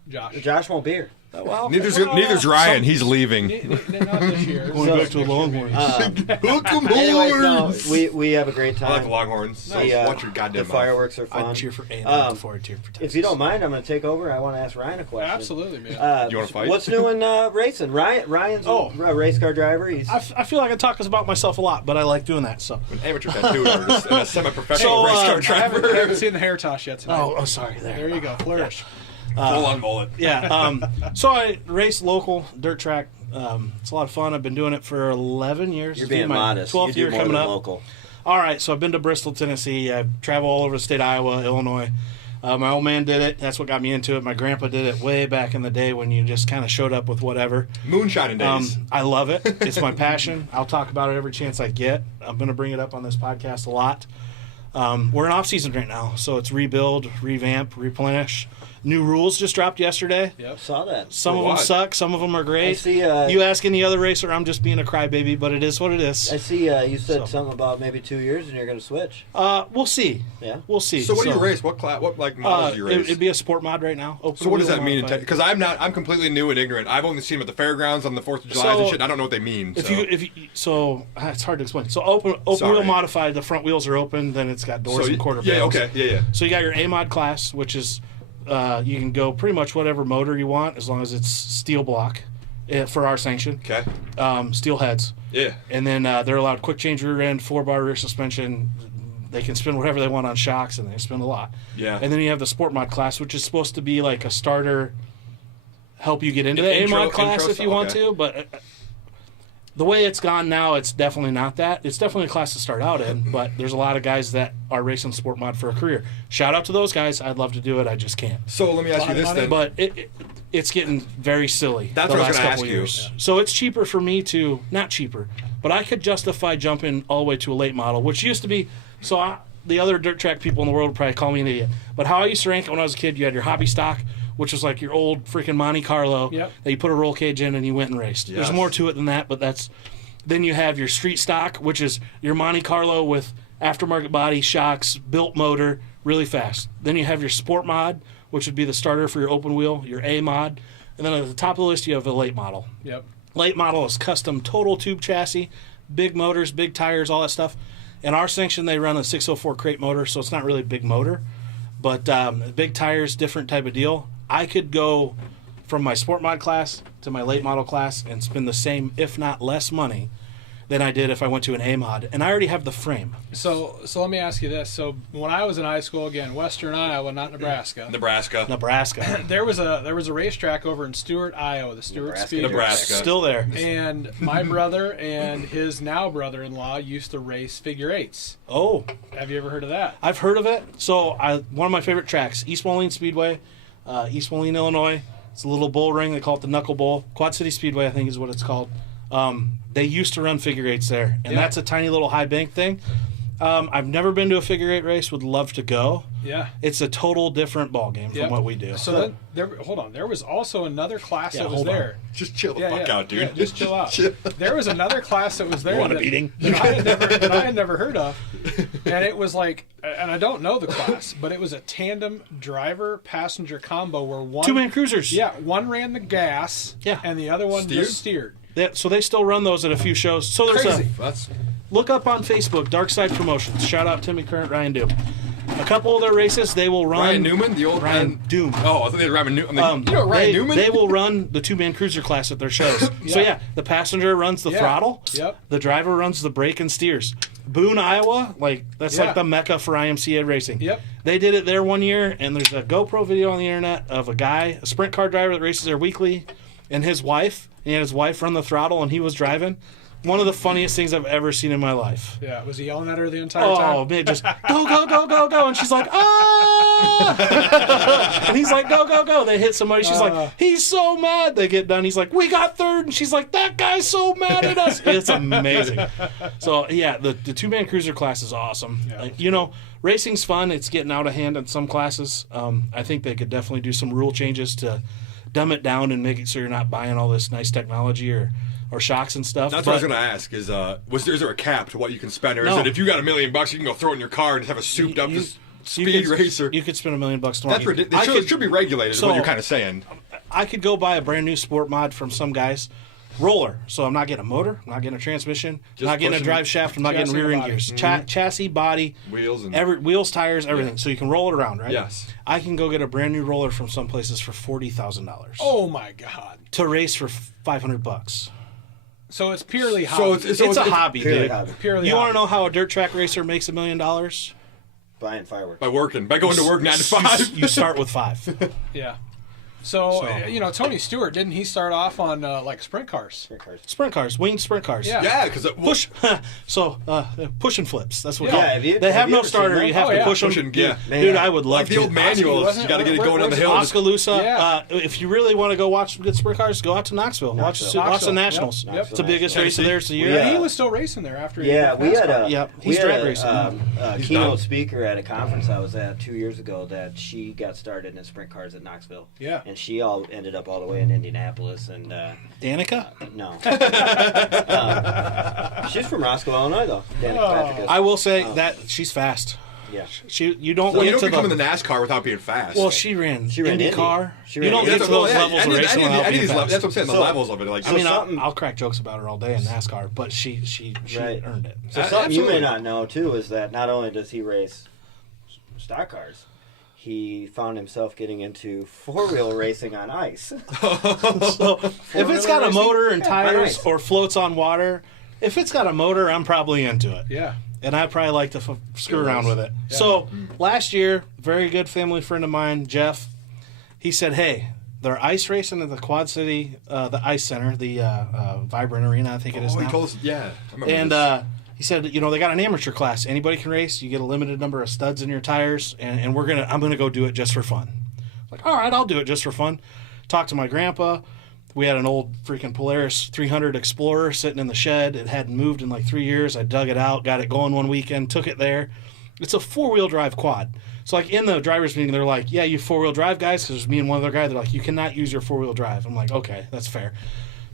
Josh. Josh won't be here. Well, Neither's Ryan. He's leaving. Not this year. going back to the Longhorns. Welcome Anyways, no, Horns. we have a great time. I like the Longhorns. So watch your goddamn The fireworks are fun. I'd cheer for A&M before I cheer for Texas. If you don't mind, I'm going to take over. I want to ask Ryan a question. Absolutely, man. You want to fight? What's new in racing? Ryan's a race car driver. He's I feel like I talk about myself a lot, but I like doing that. So An amateur tattooer and a semi-professional So, race car I driver. haven't seen the hair toss yet tonight. oh, sorry. There you go. Flourish. Full on mullet. Yeah. So I race local dirt track. It's a lot of fun. I've been doing it for 11 years. you're This will be being my modest. 12th You do year more coming than up. local. All right. So I've been to Bristol, Tennessee. I travel all over the state of Iowa, Illinois. My old man did it. That's what got me into it. My grandpa did it way back in the day when you just kind of showed up with whatever. Moonshining days. I love it. It's my passion. I'll talk about it every chance I get. I'm going to bring it up on this podcast a lot. We're in off season right now, so it's rebuild, revamp, replenish. New rules just dropped yesterday. Yep. Saw that. Some For of them what? suck. Some of them are great. I see. You ask any other racer, I'm just being a crybaby, but it is what it is. I see. You said So. something about maybe 2 years, and you're going to switch. We'll see. Yeah. We'll see. So what do you race? What class? What models do you race? It'd be a sport mod right now. Open So what does wheel that mean? modified. Because I'm completely new and ignorant. I've only seen them at the fairgrounds on the 4th of July So, and shit. And I don't know what they mean. If so. it's hard to explain. So open Sorry. wheel modified, the front wheels are open, then it's got doors and quarter yeah, panels. okay, yeah. So you got your A mod class, which is you can go pretty much whatever motor you want as long as it's steel block for our sanction. Okay. Steel heads. Yeah. And then they're allowed quick change rear end, 4-bar rear suspension. They can spin whatever they want on shocks, and they spin a lot. Yeah. And then you have the sport mod class, which is supposed to be like a starter, help you get into the A mod class if you want okay. to. But the way it's gone now, it's definitely not that. It's definitely a class to start out in, but there's a lot of guys that are racing sport mod for a career. Shout out to those guys. I'd love to do it. I just can't. So let me ask you this then. But it's getting very silly. That's the what I was last gonna couple ask you. years. So it's cheaper for me to not cheaper, but I could justify jumping all the way to a late model, which used to be. The other dirt track people in the world would probably call me an idiot. But how I used to rank it when I was a kid, you had your hobby stock, which was like your old freaking Monte Carlo Yep. that you put a roll cage in and you went and raced. Yes. There's more to it than that, but that's. Then you have your street stock, which is your Monte Carlo with aftermarket body, shocks, built motor, really fast. Then you have your sport mod, which would be the starter for your open wheel, your A mod. And then at the top of the list, you have a late model. Yep. Late model is custom total tube chassis, big motors, big tires, all that stuff. In our sanction, they run a 604 crate motor, so it's not really a big motor. But big tires, different type of deal. I could go from my sport mod class to my late model class and spend the same, if not less money than I did if I went to an A mod. And I already have the frame. So let me ask you this. So when I was in high school, again, Western Iowa, not Nebraska. Nebraska. There was a racetrack over in Stuart, Iowa, the Stuart Speedway. Nebraska. Still there. And my brother and his now brother-in-law used to race figure eights. Oh, Have you ever heard of that? I've heard of it. So one of my favorite tracks, East Moline Speedway, East Moline, Illinois. It's a little bull ring. They call it the Knuckle Bowl. Quad City Speedway, I think, is what it's called. They used to run figure eights there, and Yeah. that's a tiny little high bank thing. I've never been to a figure eight race. Would love to go. Yeah. It's a total different ball game from Yep. what we do. So then, hold on. There was also another class that was hold on. there. Just chill the Yeah, fuck yeah. out, dude. Yeah, just chill out. chill. There was another class that was there want a that, beating? that I had never heard of, and it was like, and I don't know the class, but it was a tandem driver passenger combo where one 2-man cruisers. Yeah, one ran the gas, Yeah. and the other one Steered? just steered. So they still run those at a few shows. So there's Crazy. That's look up on Facebook, Dark Side Promotions. Shout out Timmy Current, Ryan Doom. A couple of their races, they will run. Ryan Newman, the old Ryan Doom. Oh, I thought they had Ryan Newman. You know Ryan they, Newman? They will run the 2-man cruiser class at their shows. So yeah, the passenger runs the Yeah. throttle. Yep. The driver runs the brake and steers. Boone, Iowa, that's Yeah. like the mecca for IMCA racing. Yep. They did it there one year, and there's a GoPro video on the internet of a guy, a sprint car driver that races there weekly, and his wife. And he had his wife run the throttle, and he was driving. One of the funniest things I've ever seen in my life. Yeah, was he yelling at her the entire Oh time? man, just go, go, go, go, go. And she's like, ah! And he's like, go, go, go. They hit somebody. She's like, he's so mad. They get done. He's like, we got third. And she's like, that guy's so mad at us. It's amazing. So yeah, the 2-man cruiser class is awesome. Yeah. Racing's fun. It's getting out of hand in some classes. I think they could definitely do some rule changes to dumb it down and make it so you're not buying all this nice technology or shocks and stuff. That's what I was going to ask. Is there a cap to what you can spend, or is No. it if you got $1 million, you can go throw it in your car and just have a souped up speed racer? You could spend $1 million tomorrow. That's ridiculous. It should be regulated. Is what you're kind of saying. I could go buy a brand new sport mod from some guys. Roller. So I'm not getting a motor. I'm not getting a transmission. I'm not getting a drive shaft. I'm not getting rear end gears. Chassis, body, Wheels and wheels, tires, everything. So you can roll it around, right? Yes. I can go get a brand new roller from some places for $40,000 Oh my God! to race for $500. So it's purely hobby. So It's a hobby, purely dude. hobby. Purely You want to hobby. know how a dirt track racer makes $1 million? Buying fireworks. by going to work 9 to 5. You start with 5. Yeah. So, Tony Stewart, didn't he start off on like sprint cars? Sprint cars, winged sprint cars. Yeah. Yeah, because Push. Push and flips. That's what. Yeah, they have no starter. You have to push them. yeah. Dude, I would love Like the to. old manuals, wasn't you got to get it where- going on the where's hill. Oskaloosa. Yeah. If you really want to go watch some good sprint cars, go out to Knoxville. Watch the Knoxville. Nationals. Yep. It's the biggest race of theirs a year. Yeah. He was still racing there after. Yeah, we had a Yep, we he's had drag a, racing. keynote done. speaker at a conference I was at 2 years ago that she got started in sprint cars at Knoxville. Yeah. And she ended up all the way in Indianapolis and Danica? no. She's from Roscoe, Illinois though. Danica Patrick is. I will say that she's fast. Yeah. You don't Well, you get don't to become in the. the NASCAR without being fast. Well, she ran Indy. IndyCar. She You ran don't Indy. get to those levels of any racing of without these being levels. fast. That's what I'm saying. The So- levels of it, like. I mean, something- I'll crack jokes about her all day in NASCAR, but she Right. earned it. So something you may Absolutely. not know too is that not only does he race stock cars, he found himself getting into four-wheel racing on ice. So if it's got a racing? motor and Yeah, tires nice. or floats on water, if it's got a motor, I'm probably into it. Yeah. And I probably like to screw around with it. So last year, very good family friend of mine, Jeff, he said, "Hey, they're ice racing at the Quad City, the Ice Center, the Vibrant Arena, I think it is Oh, he now." told us. Yeah. I remember And this. he said, they got an amateur class. Anybody can race. You get a limited number of studs in your tires, and I'm gonna go do it just for fun. Like, all right, I'll do it just for fun. Talked to my grandpa. We had an old freaking Polaris 300 Explorer sitting in the shed. It hadn't moved in like 3 years. I dug it out, got it going one weekend, took it there. It's a 4-wheel drive quad. So like in the driver's meeting, they're like, "Yeah, you 4-wheel drive guys," because me and one other guy, they're like, "You cannot use your 4-wheel drive." I'm like, "Okay, that's fair."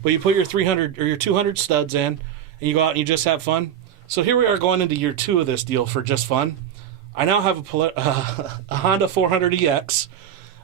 But you put your 300 or your 200 studs in, and you go out and you just have fun. So here we are going into year 2 of this deal for just fun. I now have a Honda 400 EX.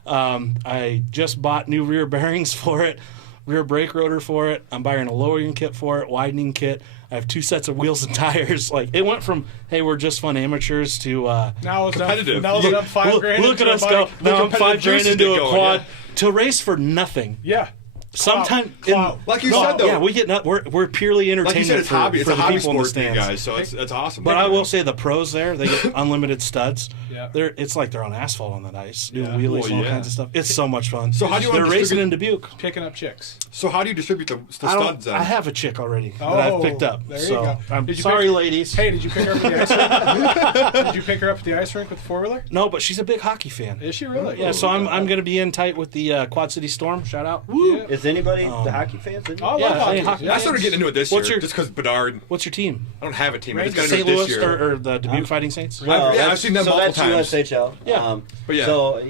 I just bought new rear bearings for it, rear brake rotor for it. I'm buying a lowering kit for it, widening kit. I have 2 sets of wheels and tires. Like it went from, hey, we're just fun amateurs to Now it's Competitive. Now it's up $5,000. look at into a us bike. go. Now I'm competitive $5,000 juices into get a going, quad yeah. to race for nothing. Yeah. Sometime Clout. Like you said, though. yeah, we get we're purely entertainment. Like you said, it's for, hobby. It's for a the hobby people in the sport for you stands. guys, so it's awesome. But I will say the pros there, they get unlimited studs. Yeah. It's like they're on asphalt on that ice, doing Yeah. wheelies Well, and all yeah. kinds of stuff. It's so much fun. So how do you They're wanna racing distribute- in Dubuque. Picking up chicks. So how do you distribute the I don't. studs? Then? I have a chick already that Oh, I've picked up. there you so go. I'm Did you sorry, pick- ladies. Hey, did you pick her up at the ice rink? Did you pick her up at the ice rink with the 4-wheeler? No, but she's a big hockey fan. Is she really? Yeah, so I'm going to be in tight with the Quad City Storm. Shout out. Woo! Yeah. Is anybody the hockey fans? Oh, I love Yeah, hockey. hey, hockey. I started getting into it this What's year, your- just because Bedard. What's your team? I don't have a team. I just got into St. it Louis this year. or the Dubuque Fighting Saints? Well, Yeah, I've that's- seen them so multiple that's times. USHL. Yeah. But yeah. So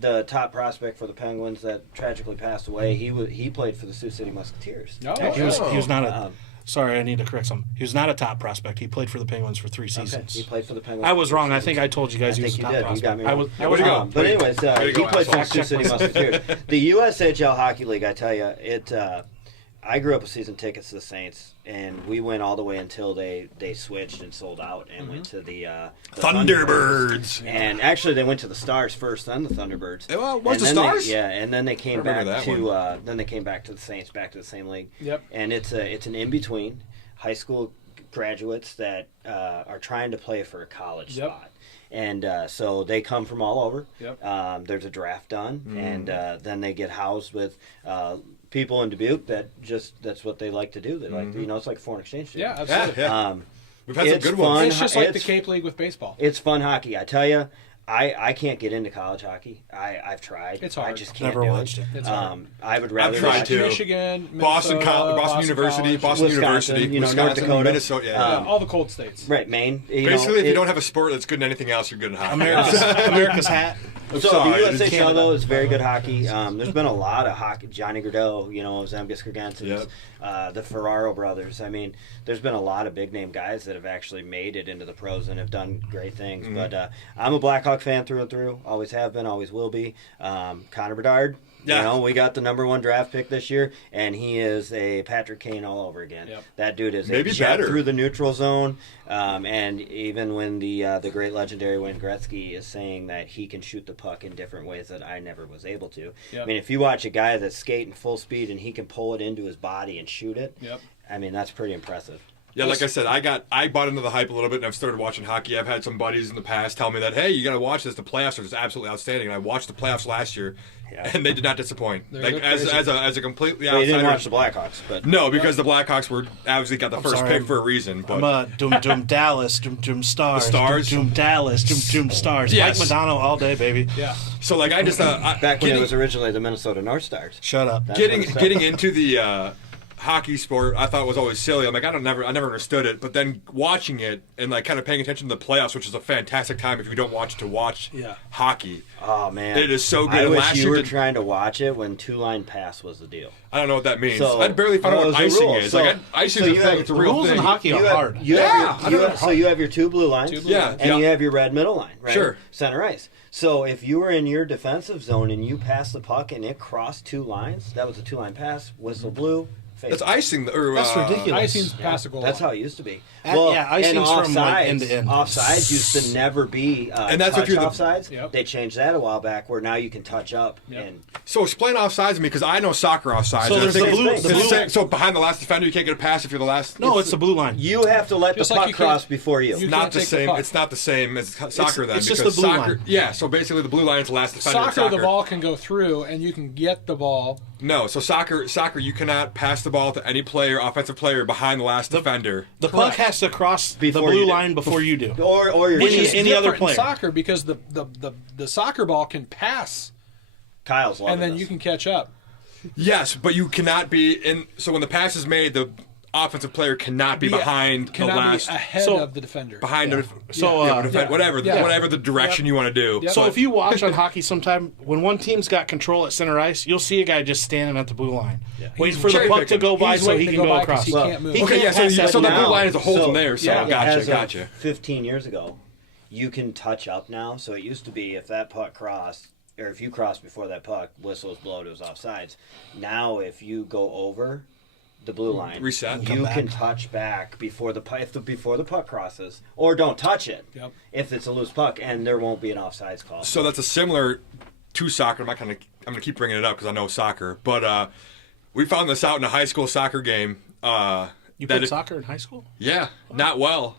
the top prospect for the Penguins that tragically passed away, he played for the Sioux City Musketeers. No, He was not a. Um, Sorry, I need to correct something. He was not a top prospect. He played for the Penguins for 3 Okay, seasons. he played for the Penguins. I was wrong. I think I told you guys I he was think a you top did. You prospect. got me I wrong. was. Where'd you go? But anyways, Way to he go, played for the asshole. Sioux City Musketeers. The USHL Hockey League, I tell you, I grew up with season tickets to the Saints, and we went all the way until they switched and sold out and went to the Thunderbirds. And actually, they went to the Stars first, then the Thunderbirds. Well, was And the then Stars? And then they came I remember back that to one. then they came back to the Saints, back to the same league. Yep. And it's an in between high school graduates that are trying to play for a college Yep. spot. And so they come from all over. Yep. There's a draft done, and then they get housed with people in Dubuque that's what they like to do. They like it's like a foreign exchange student. Yeah, absolutely. Yeah. We've had some it's good ones. fun. It's just like the It's- Cape League with baseball. It's fun hockey. I tell you, I can't get into college hockey. I've tried. It's hard. I just can't Never do watched it. It's hard. I would rather tried watch to. Michigan, Boston, Minnesota, Boston University, College. Boston Wisconsin, University, North Wisconsin, Dakota. Minnesota. Yeah. Yeah, all the cold states. Right, Maine. Basically, if you don't have a sport that's good in anything else, you're good in hockey. America's hat. So sorry, the USHL Canada. though is very good hockey. There's been a lot of hockey. Johnny Gaudreau, Zemgus Girgensons, the Ferraro brothers. I mean, there's been a lot of big name guys that have actually made it into the pros and have done great things. But I'm a Blackhawk fan through and through. Always have been. Always will be. Connor Bedard. Yeah. We got the #1 draft pick this year, and he is a Patrick Kane all over again. Yep. That dude is Maybe a jet better. through the neutral zone. And even when the great legendary Wayne Gretzky is saying that he can shoot the puck in different ways that I never was able to. Yep. I mean, if you watch a guy that's skating full speed and he can pull it into his body and shoot it, Yep. I mean, that's pretty impressive. Yeah, like I said, I bought into the hype a little bit, and I've started watching hockey. I've had some buddies in the past tell me that, hey, you got to watch this. The playoffs are just absolutely outstanding. And I watched the playoffs last year, and they did not disappoint. They're Like as a completely Well, you outsider. didn't watch the Blackhawks, but No, because the Blackhawks were obviously got the first sorry, pick for a reason. But I'm a Doom Dallas, Doom Stars. The Stars? Doom Dallas, Doom Stars. Yes. Mike Madonna all day, baby. Yeah. so like I just back when it was originally the Minnesota North Stars. Shut up. That's getting what it started. into the hockey sport, I thought was always silly. I'm like, I never understood it. But then watching it and like kind of paying attention to the playoffs, which is a fantastic time if you don't watch to watch Yeah. hockey. Oh man, It is so good. I And wish last you year were did- trying to watch it when two-line pass was the deal. I don't know what that means. So- I barely found out Well, what it was a icing rule. is. So- Like icing so is you a thing. have- It's a The real rules thing. in hockey are hard. You Yeah, have your, so you have your two blue lines, Yeah, and you have your red middle line, right? Sure. Center ice. So if you were in your defensive zone and you passed the puck and it crossed two lines, that was a two-line pass. Whistle blew. Face. That's icing. Or, That's ridiculous. Icing's past the goal That's line. how it used to be. Yeah, icing's and from, like, end to end. Offsides used to never be And that's touch if you're the- offsides. Yep. They changed that a while back, where now you can touch up. Yep. And So explain offsides to me because I know soccer offsides. So And I there's think the it's- blue- it's the the blue- same- So behind the last defender, you can't get a pass if you're the last. No, it's the blue line. you have to let Just the like puck you can't- cross before you. you not can't the take the same. puck. It's not the same as soccer then it's just because the blue soccer. line. Yeah, so basically the blue line is the last defender. in Soccer, the ball can go through, and you can get the ball. No, so soccer, you cannot pass the ball to any player, offensive player, behind the last defender. The puck has to cross Before the you blue do. line before you do. or your Which team. is any other different in player. soccer because the soccer ball can pass, Kyle's loving and then this. you can catch up. Yes, but you cannot be in. So when the pass is made, the offensive player cannot be behind the Cannot last. be ahead So- of the defender. Behind the So, yeah. whatever Yeah. whatever the direction you want to do. Yep. So if you watch on hockey sometime, when one team's got control at center ice, you'll see a guy just standing at the blue line, waiting for the cherry puck to picking. go by He's so he waiting to can go go by 'cause across. he Well, can't move. he Okay, can't yeah. So, pass that so the now. blue line is a hole in there. So yeah, as gotcha. of 15 years ago, you can touch up now. So it used to be if that puck crossed, or if you crossed before that puck, whistles blow, it was offsides. Now if you go over the blue line, Reset and you come back. can touch back before the puck crosses, or don't touch it Yep. if it's a loose puck, and there won't be an offsides call. So that's a similar to soccer. I'm gonna keep bringing it up because I know soccer, but we found this out in a high school soccer game. You played soccer in high school? Yeah, not well.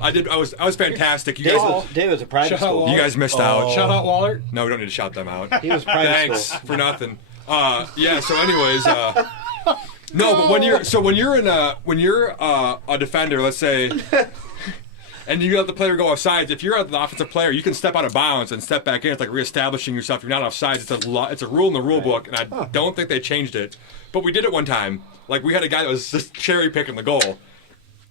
I did. I was fantastic. You Dave guys, was a private Shout out school. Walt. you guys missed out. Shout out Waller. No, we don't need to shout them out. He was private Thanks school. for nothing. Yeah. So, anyways, no. But when you're a defender, let's say, and you let the player go offsides, if you're the offensive player, you can step out of bounds and step back in. It's like reestablishing yourself. You're not offsides. It's a rule in the rule book, and I don't think they changed it. But we did it one time. Like we had a guy that was just cherry picking the goal.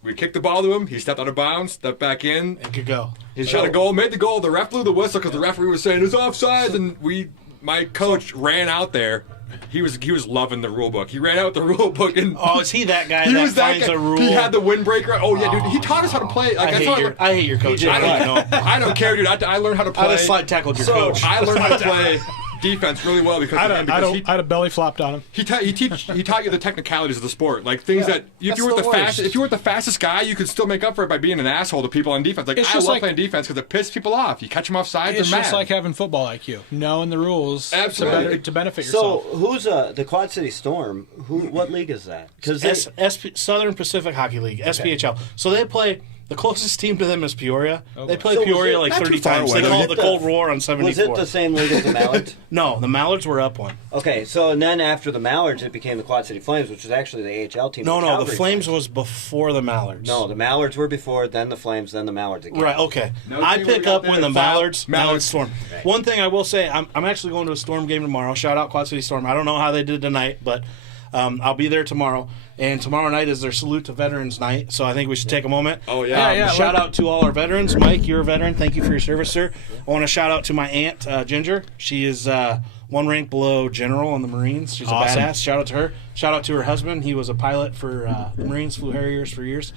We kicked the ball to him. He stepped out of bounds, stepped back in. It could go. He shot a goal, made the goal. The ref blew the whistle because the referee was saying it was offside, and my coach ran out there. He was loving the rule book. He ran out with the rule book and Oh, is he that guy he that was that finds guy. a rule? He had the windbreaker. Oh yeah, dude. He taught us how to play. Like, I hate your coach. did. I know. I don't care, dude. I learned how to play. I'd have slide tackled your So, coach. I learned how to play defense really well because of him. Because I had a belly flopped on him. he taught you the technicalities of the sport, like things that if that's you were the the worst. fastest, if you were the fastest guy, you could still make up for it by being an asshole to people on defense. Like It's I just love like- playing defense because it pisses people off. You catch them off sides, It's they're just mad. like having football IQ, knowing the rules Absolutely. to benefit So yourself. who's the Quad City Storm? What league is that? Because Southern Pacific Hockey League, SPHL. So they play. The closest team to them is Peoria. They play So was Peoria it- like not 30 too far times. away, They though. call Was it it the Cold the- Roar on was 74. it the same league as the Mallards? No, the Mallards were up one. Okay, so and then after the Mallards, it became the Quad City Flames, which was actually the AHL team. No, the Calgary Flames was before the Mallards. No, the Mallards were before, then the Flames, then the Mallards again. Right, okay. No, I you pick got up there when the and foul. Mallards Mallards. Storm. One thing I will say, I'm actually going to a Storm game tomorrow. Shout out Quad City Storm. I don't know how they did tonight, but I'll be there tomorrow. And tomorrow night is their Salute to Veterans Night, so I think we should take a moment. Oh, yeah. Shout out to all our veterans. Mike, you're a veteran. Thank you for your service, sir. I want to shout out to my aunt, Ginger. She is one rank below general in the Marines. She's Awesome. a badass. Shout out to her. Shout out to her husband. He was a pilot for the Marines, flew Harriers for years.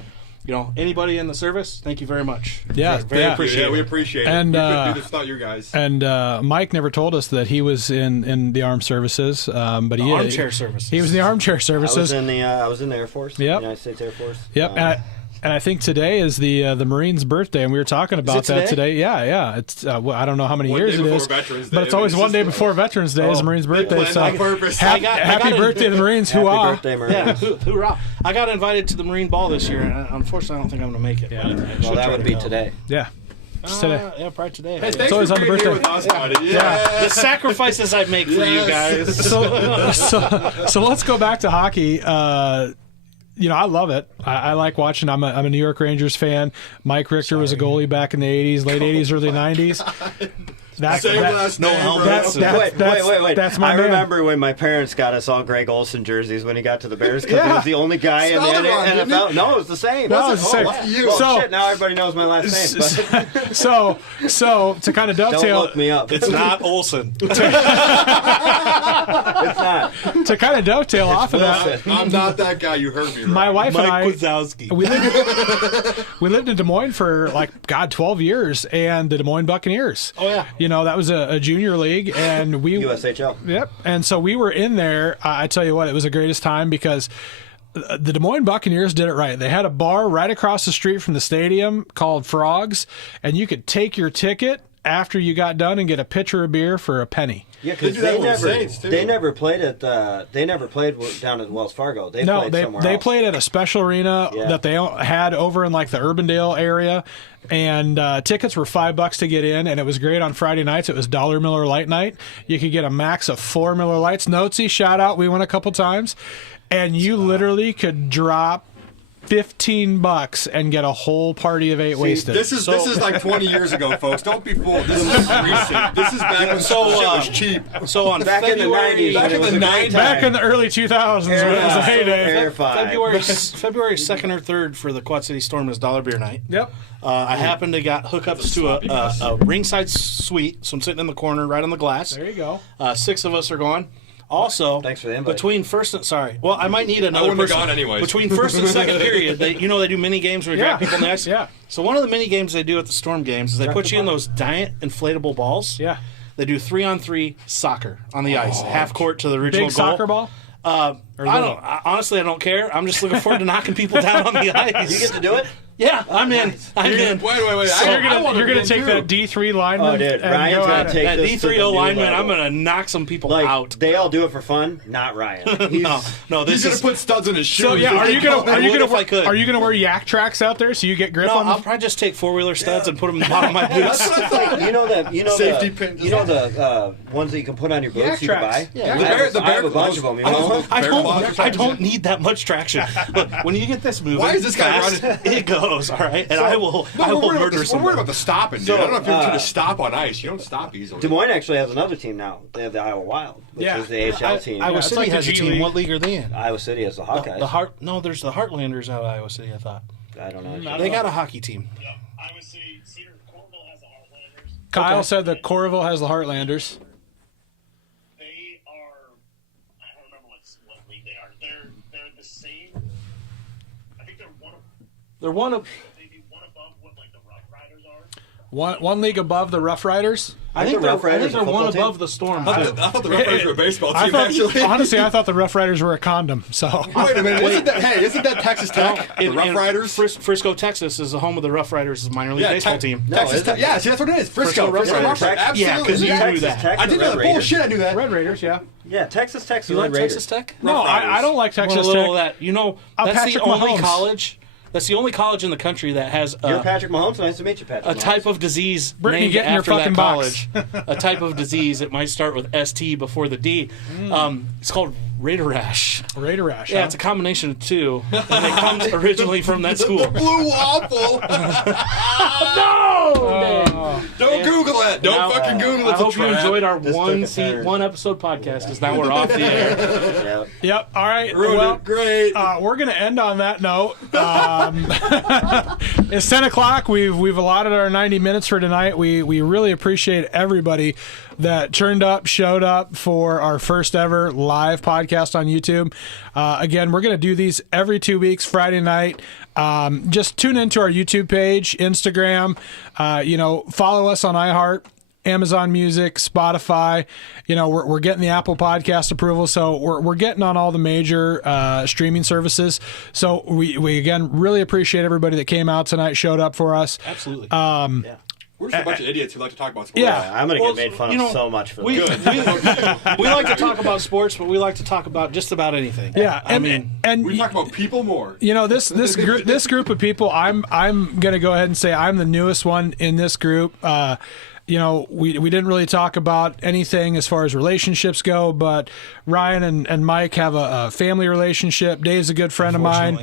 Anybody in the service, thank you very much. Yeah, Very appreciate Yeah, it. we appreciate And, it. We couldn't do this without you guys. And Mike never told us that he was in the armed services, but he Armchair services. He was in the armchair I was services. in the Air Force. Yep. United States Air Force. Yep. And I think today is the Marine's birthday, and we were talking about that today. Yeah. It's I don't know how many One years day it before is, Veterans Day. but it's always one day before Veterans Day is the Marine's birthday. planned So on purpose. happy birthday to the Marines! Happy Hooah! birthday, Marines. Yeah, hoorah. I got invited to the Marine Ball this year, and unfortunately I don't think I'm going to make it. Yeah. But I Well, should that try would to be go. today. Yeah, just today. Yeah, probably today. Hey, thanks always for on the being here birthday. with us, buddy. Yeah. The sacrifices I make for you guys. So let's go back to hockey. I love it. I like watching. I'm a New York Rangers fan. Mike Richter was a goalie back in the 80s, late 80s, early 90s. That's Same last no name, helmets. bro. Wait. That's my I man. remember when my parents got us all Greg Olson jerseys when he got to the Bears because he Yeah. was the only guy in the Spelled it wrong, didn't NFL. he? No, it was the same. No, it's the same. lucky you. Well, So- shit, now everybody knows my last name. But So to kind of don't dovetail, look me up. It's not Olsen. It's not. to kind of dovetail off of that, Wilson. I'm not that guy. You heard me. Right? my wife and Mike I. Wazowski. We lived in Des Moines for 12 years, and the Des Moines Buccaneers. Oh, yeah. That was a junior league, and we USHL. Yep. And so we were in there. I tell you what, it was the greatest time because the Des Moines Buccaneers did it right. They had a bar right across the street from the stadium called Frogs, and you could take your ticket after you got done and get a pitcher of beer for a penny. Yeah, because They do that with the Saints, too. they never played at they never played down at Wells Fargo. They No, played they somewhere they else. played at a special arena Yeah. that they had over in the Urbandale area, and tickets were $5 to get in, and it was great on Friday nights. It was $1 Miller Lite night. You could get a max of 4 Miller Lights. Notesy, shout out, we went a couple times, and you literally could drop $15 and get a whole party of 8 wasted. This is like 20 years ago, folks. Don't be fooled. This is recent. This is back when shit was cheap. So on Back in the February, 90s. Back when it in was the a great 90s. Back time. in the early 2000s when it was a heyday. Air Five. February 2nd or 3rd for the Quad City Storm is $1 beer night. Yep. I happened to got hookups to a ringside suite, so I'm sitting in the corner right on the glass. There you go. 6 of us are going. Also, Thanks for the invite. between first and I might need another wouldn't have person. gone anyways. Between first and second period, they do mini games where you Yeah. grab people in the ice. Yeah. So one of the mini games they do at the Storm games is they put you in those giant inflatable balls. Yeah. They do 3-on-3 soccer on the ice, half court to the original Big goal. soccer ball? Honestly, I don't care. I'm just looking forward to knocking people down on the ice. You get to do it? Yeah, I'm in. I'm in. Wait. So I you're wanna gonna be in take too. that D3 lineman Oh, dude, and Ryan's go gonna at it. take That this to the D3 new lineman, level. I'm gonna knock some people Like, out. they all do it for fun. Not Ryan. He's, No, He's this gonna is. put studs in his shoes. So yeah, are you gonna if I could. are you gonna wear yak tracks out there so you get grip No, on I'll them? probably just take 4-wheeler studs and put them in the bottom of my boots. Safety pin. the ones that you can put on your boots. Yak You can tracks. buy. Yeah. I have a bunch of them. You want one? I don't need that much traction. Look, when you get this moving, Why is this guy fast, running? it goes, all right? And I will murder We're someone. worried about the stopping, dude. So, I don't know if you're trying to stop on ice. You don't stop easily. Des Moines actually has another team now. They have the Iowa Wild, which Yeah. is the AHL team. Iowa it's City like the has a G team. League. What league are they in? Iowa City has the Hawkeyes. There's the Heartlanders out of Iowa City, I thought. I don't know. They got a hockey team. Yeah, Iowa City, Cedar Cornwall has the Heartlanders. Kyle said that Coralville has the Heartlanders. They are, I don't remember what league they are. They're the same. I think they're They're maybe one above what like the Rough Riders are. One league above the Rough Riders. I think the Rough Riders they're a one football team? above the Storm. I too. thought the Rough Riders were a baseball I team, thought, actually. honestly, I thought the Rough Riders were a condom. So Wait a minute. Isn't that Texas Tech? The Rough Riders? Frisco, Texas is the home of the Rough Riders' minor league Yeah, baseball team. Texas Tech. Yeah, see, that's what it is. Frisco. Rough Frisco Riders. Rough Riders. Yeah, 'cause Absolutely. you knew Texas that. Tech, I the did Red that. Raiders. Bullshit, I knew that. Red Raiders, yeah. Yeah, Texas Tech's the You Red like Raiders. Texas Tech? No, I don't like Want a Texas little Tech. of that. I'm That's Patrick the only Mahomes. college. That's the only college in the country that has You're Patrick Mahomes. Nice to meet you, Patrick. a Mahomes. type of disease Brittany, named get in your after that fucking box. college. A type of disease. It might start with ST before the D. It's called Raider Rash. Raider Rash. Yeah, huh? it's a combination of two, and it comes originally from that school. Blue waffle. Don't Google it. Don't Now, fucking Google it. I hope you enjoyed our This took a turn. one episode podcast, because now we're off the air. Yeah. Yep. All right. Ruined Well, it. Great. we're going to end on that note. It's 10 o'clock. We've allotted our 90 minutes for tonight. We really appreciate everybody that turned up, showed up for our first ever live podcast on YouTube. Again, we're going to do these every 2 weeks, Friday night. Just tune into our YouTube page, Instagram, follow us on iHeart, Amazon Music, Spotify. We're getting the Apple Podcast approval, so we're getting on all the major streaming services. So we again really appreciate everybody that came out tonight, showed up for us. Absolutely. We're just a bunch of idiots who like to talk about sports. Yeah. I'm going to get made fun of so much for we, that. we like to talk about sports, but we like to talk about just about anything. Yeah, I We talk about people more. This group of people, I'm gonna go ahead and say I'm the newest one in this group. We didn't really talk about anything as far as relationships go, but Ryan and Mike have a family relationship. Dave's a good friend of mine.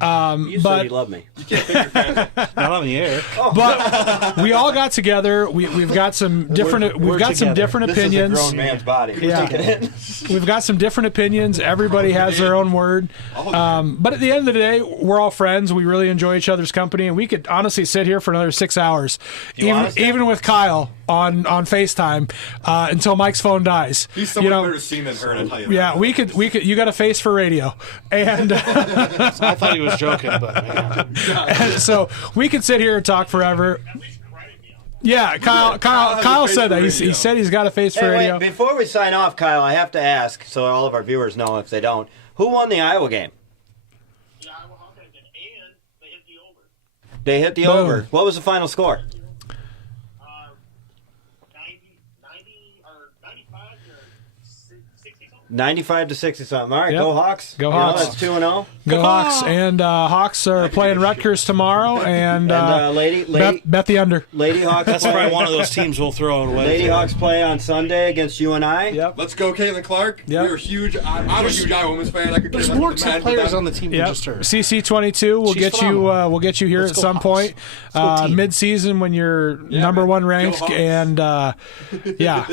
You said you love me. not on the air. But we all got together. We've got some different. We've got some different This opinions. is a grown man's body. Yeah. Take it in. We've got some different opinions. Everybody has their own word. But at the end of the day, we're all friends. We really enjoy each other's company, and we could honestly sit here for another 6 hours, even with Kyle on FaceTime until Mike's phone dies. He's so much better seen than her, I tell you that. Yeah, we could. You got a face for radio, and I thought he was joking, but man. so we could sit here and talk forever. At least credit me on that. Yeah, Kyle face said for that. He radio. said he's got a face for Hey, radio. wait, before we sign off, Kyle, I have to ask, so all of our viewers know if they don't, who won the Iowa game? The Iowa Hawkeyes did, and they hit the over. They hit the Boom. over. What was the final score? 90 or 95 or 60 something. 95 to 60 something. All right, Yep. go Hawks. Go You know, Hawks. that's 2-0. Go Hawks. And Hawks are playing Rutgers tomorrow, and Lady bet the under. Lady Hawks. That's play, probably one of those teams we'll throw it away. Lady Hawks play on Sunday against UNI. Yep. Let's go, Caitlin Clark. Yep. We're huge. I'm a huge Iowa women's fan. I could There's care more less top than players that. on the team than Yep. just her. CC22 will She's get phenomenal. we'll get you here Let's at go some Hawks. point. Let's go team. Mid-season when you're number man. one Go ranked, Hawks. and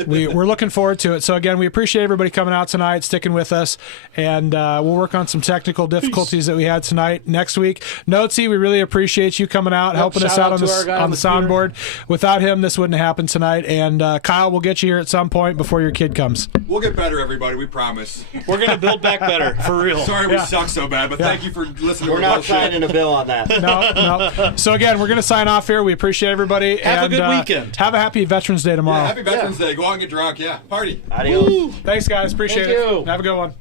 we're looking forward to it. So again, we appreciate everybody coming out tonight, sticking with us, and we'll work on some technical difficulties that we had tonight. Next week, Notesy, we really appreciate you coming out, helping us shout out out to our guy on the soundboard. Without him, this wouldn't happen tonight. And Kyle, we'll get you here at some point before your kid comes. We'll get better, everybody. We promise. We're going to build back better, for real. Sorry we suck so bad, but thank you for listening We're to not our signing a bill on that. No. So again, we're going to sign off here. We appreciate everybody. Have a and, good weekend. Have a happy Veterans Day tomorrow. Happy Veterans Day. Go out and get drunk. Yeah. Party. Adios. Thanks, guys. Appreciate Thank it. you. Have a good one.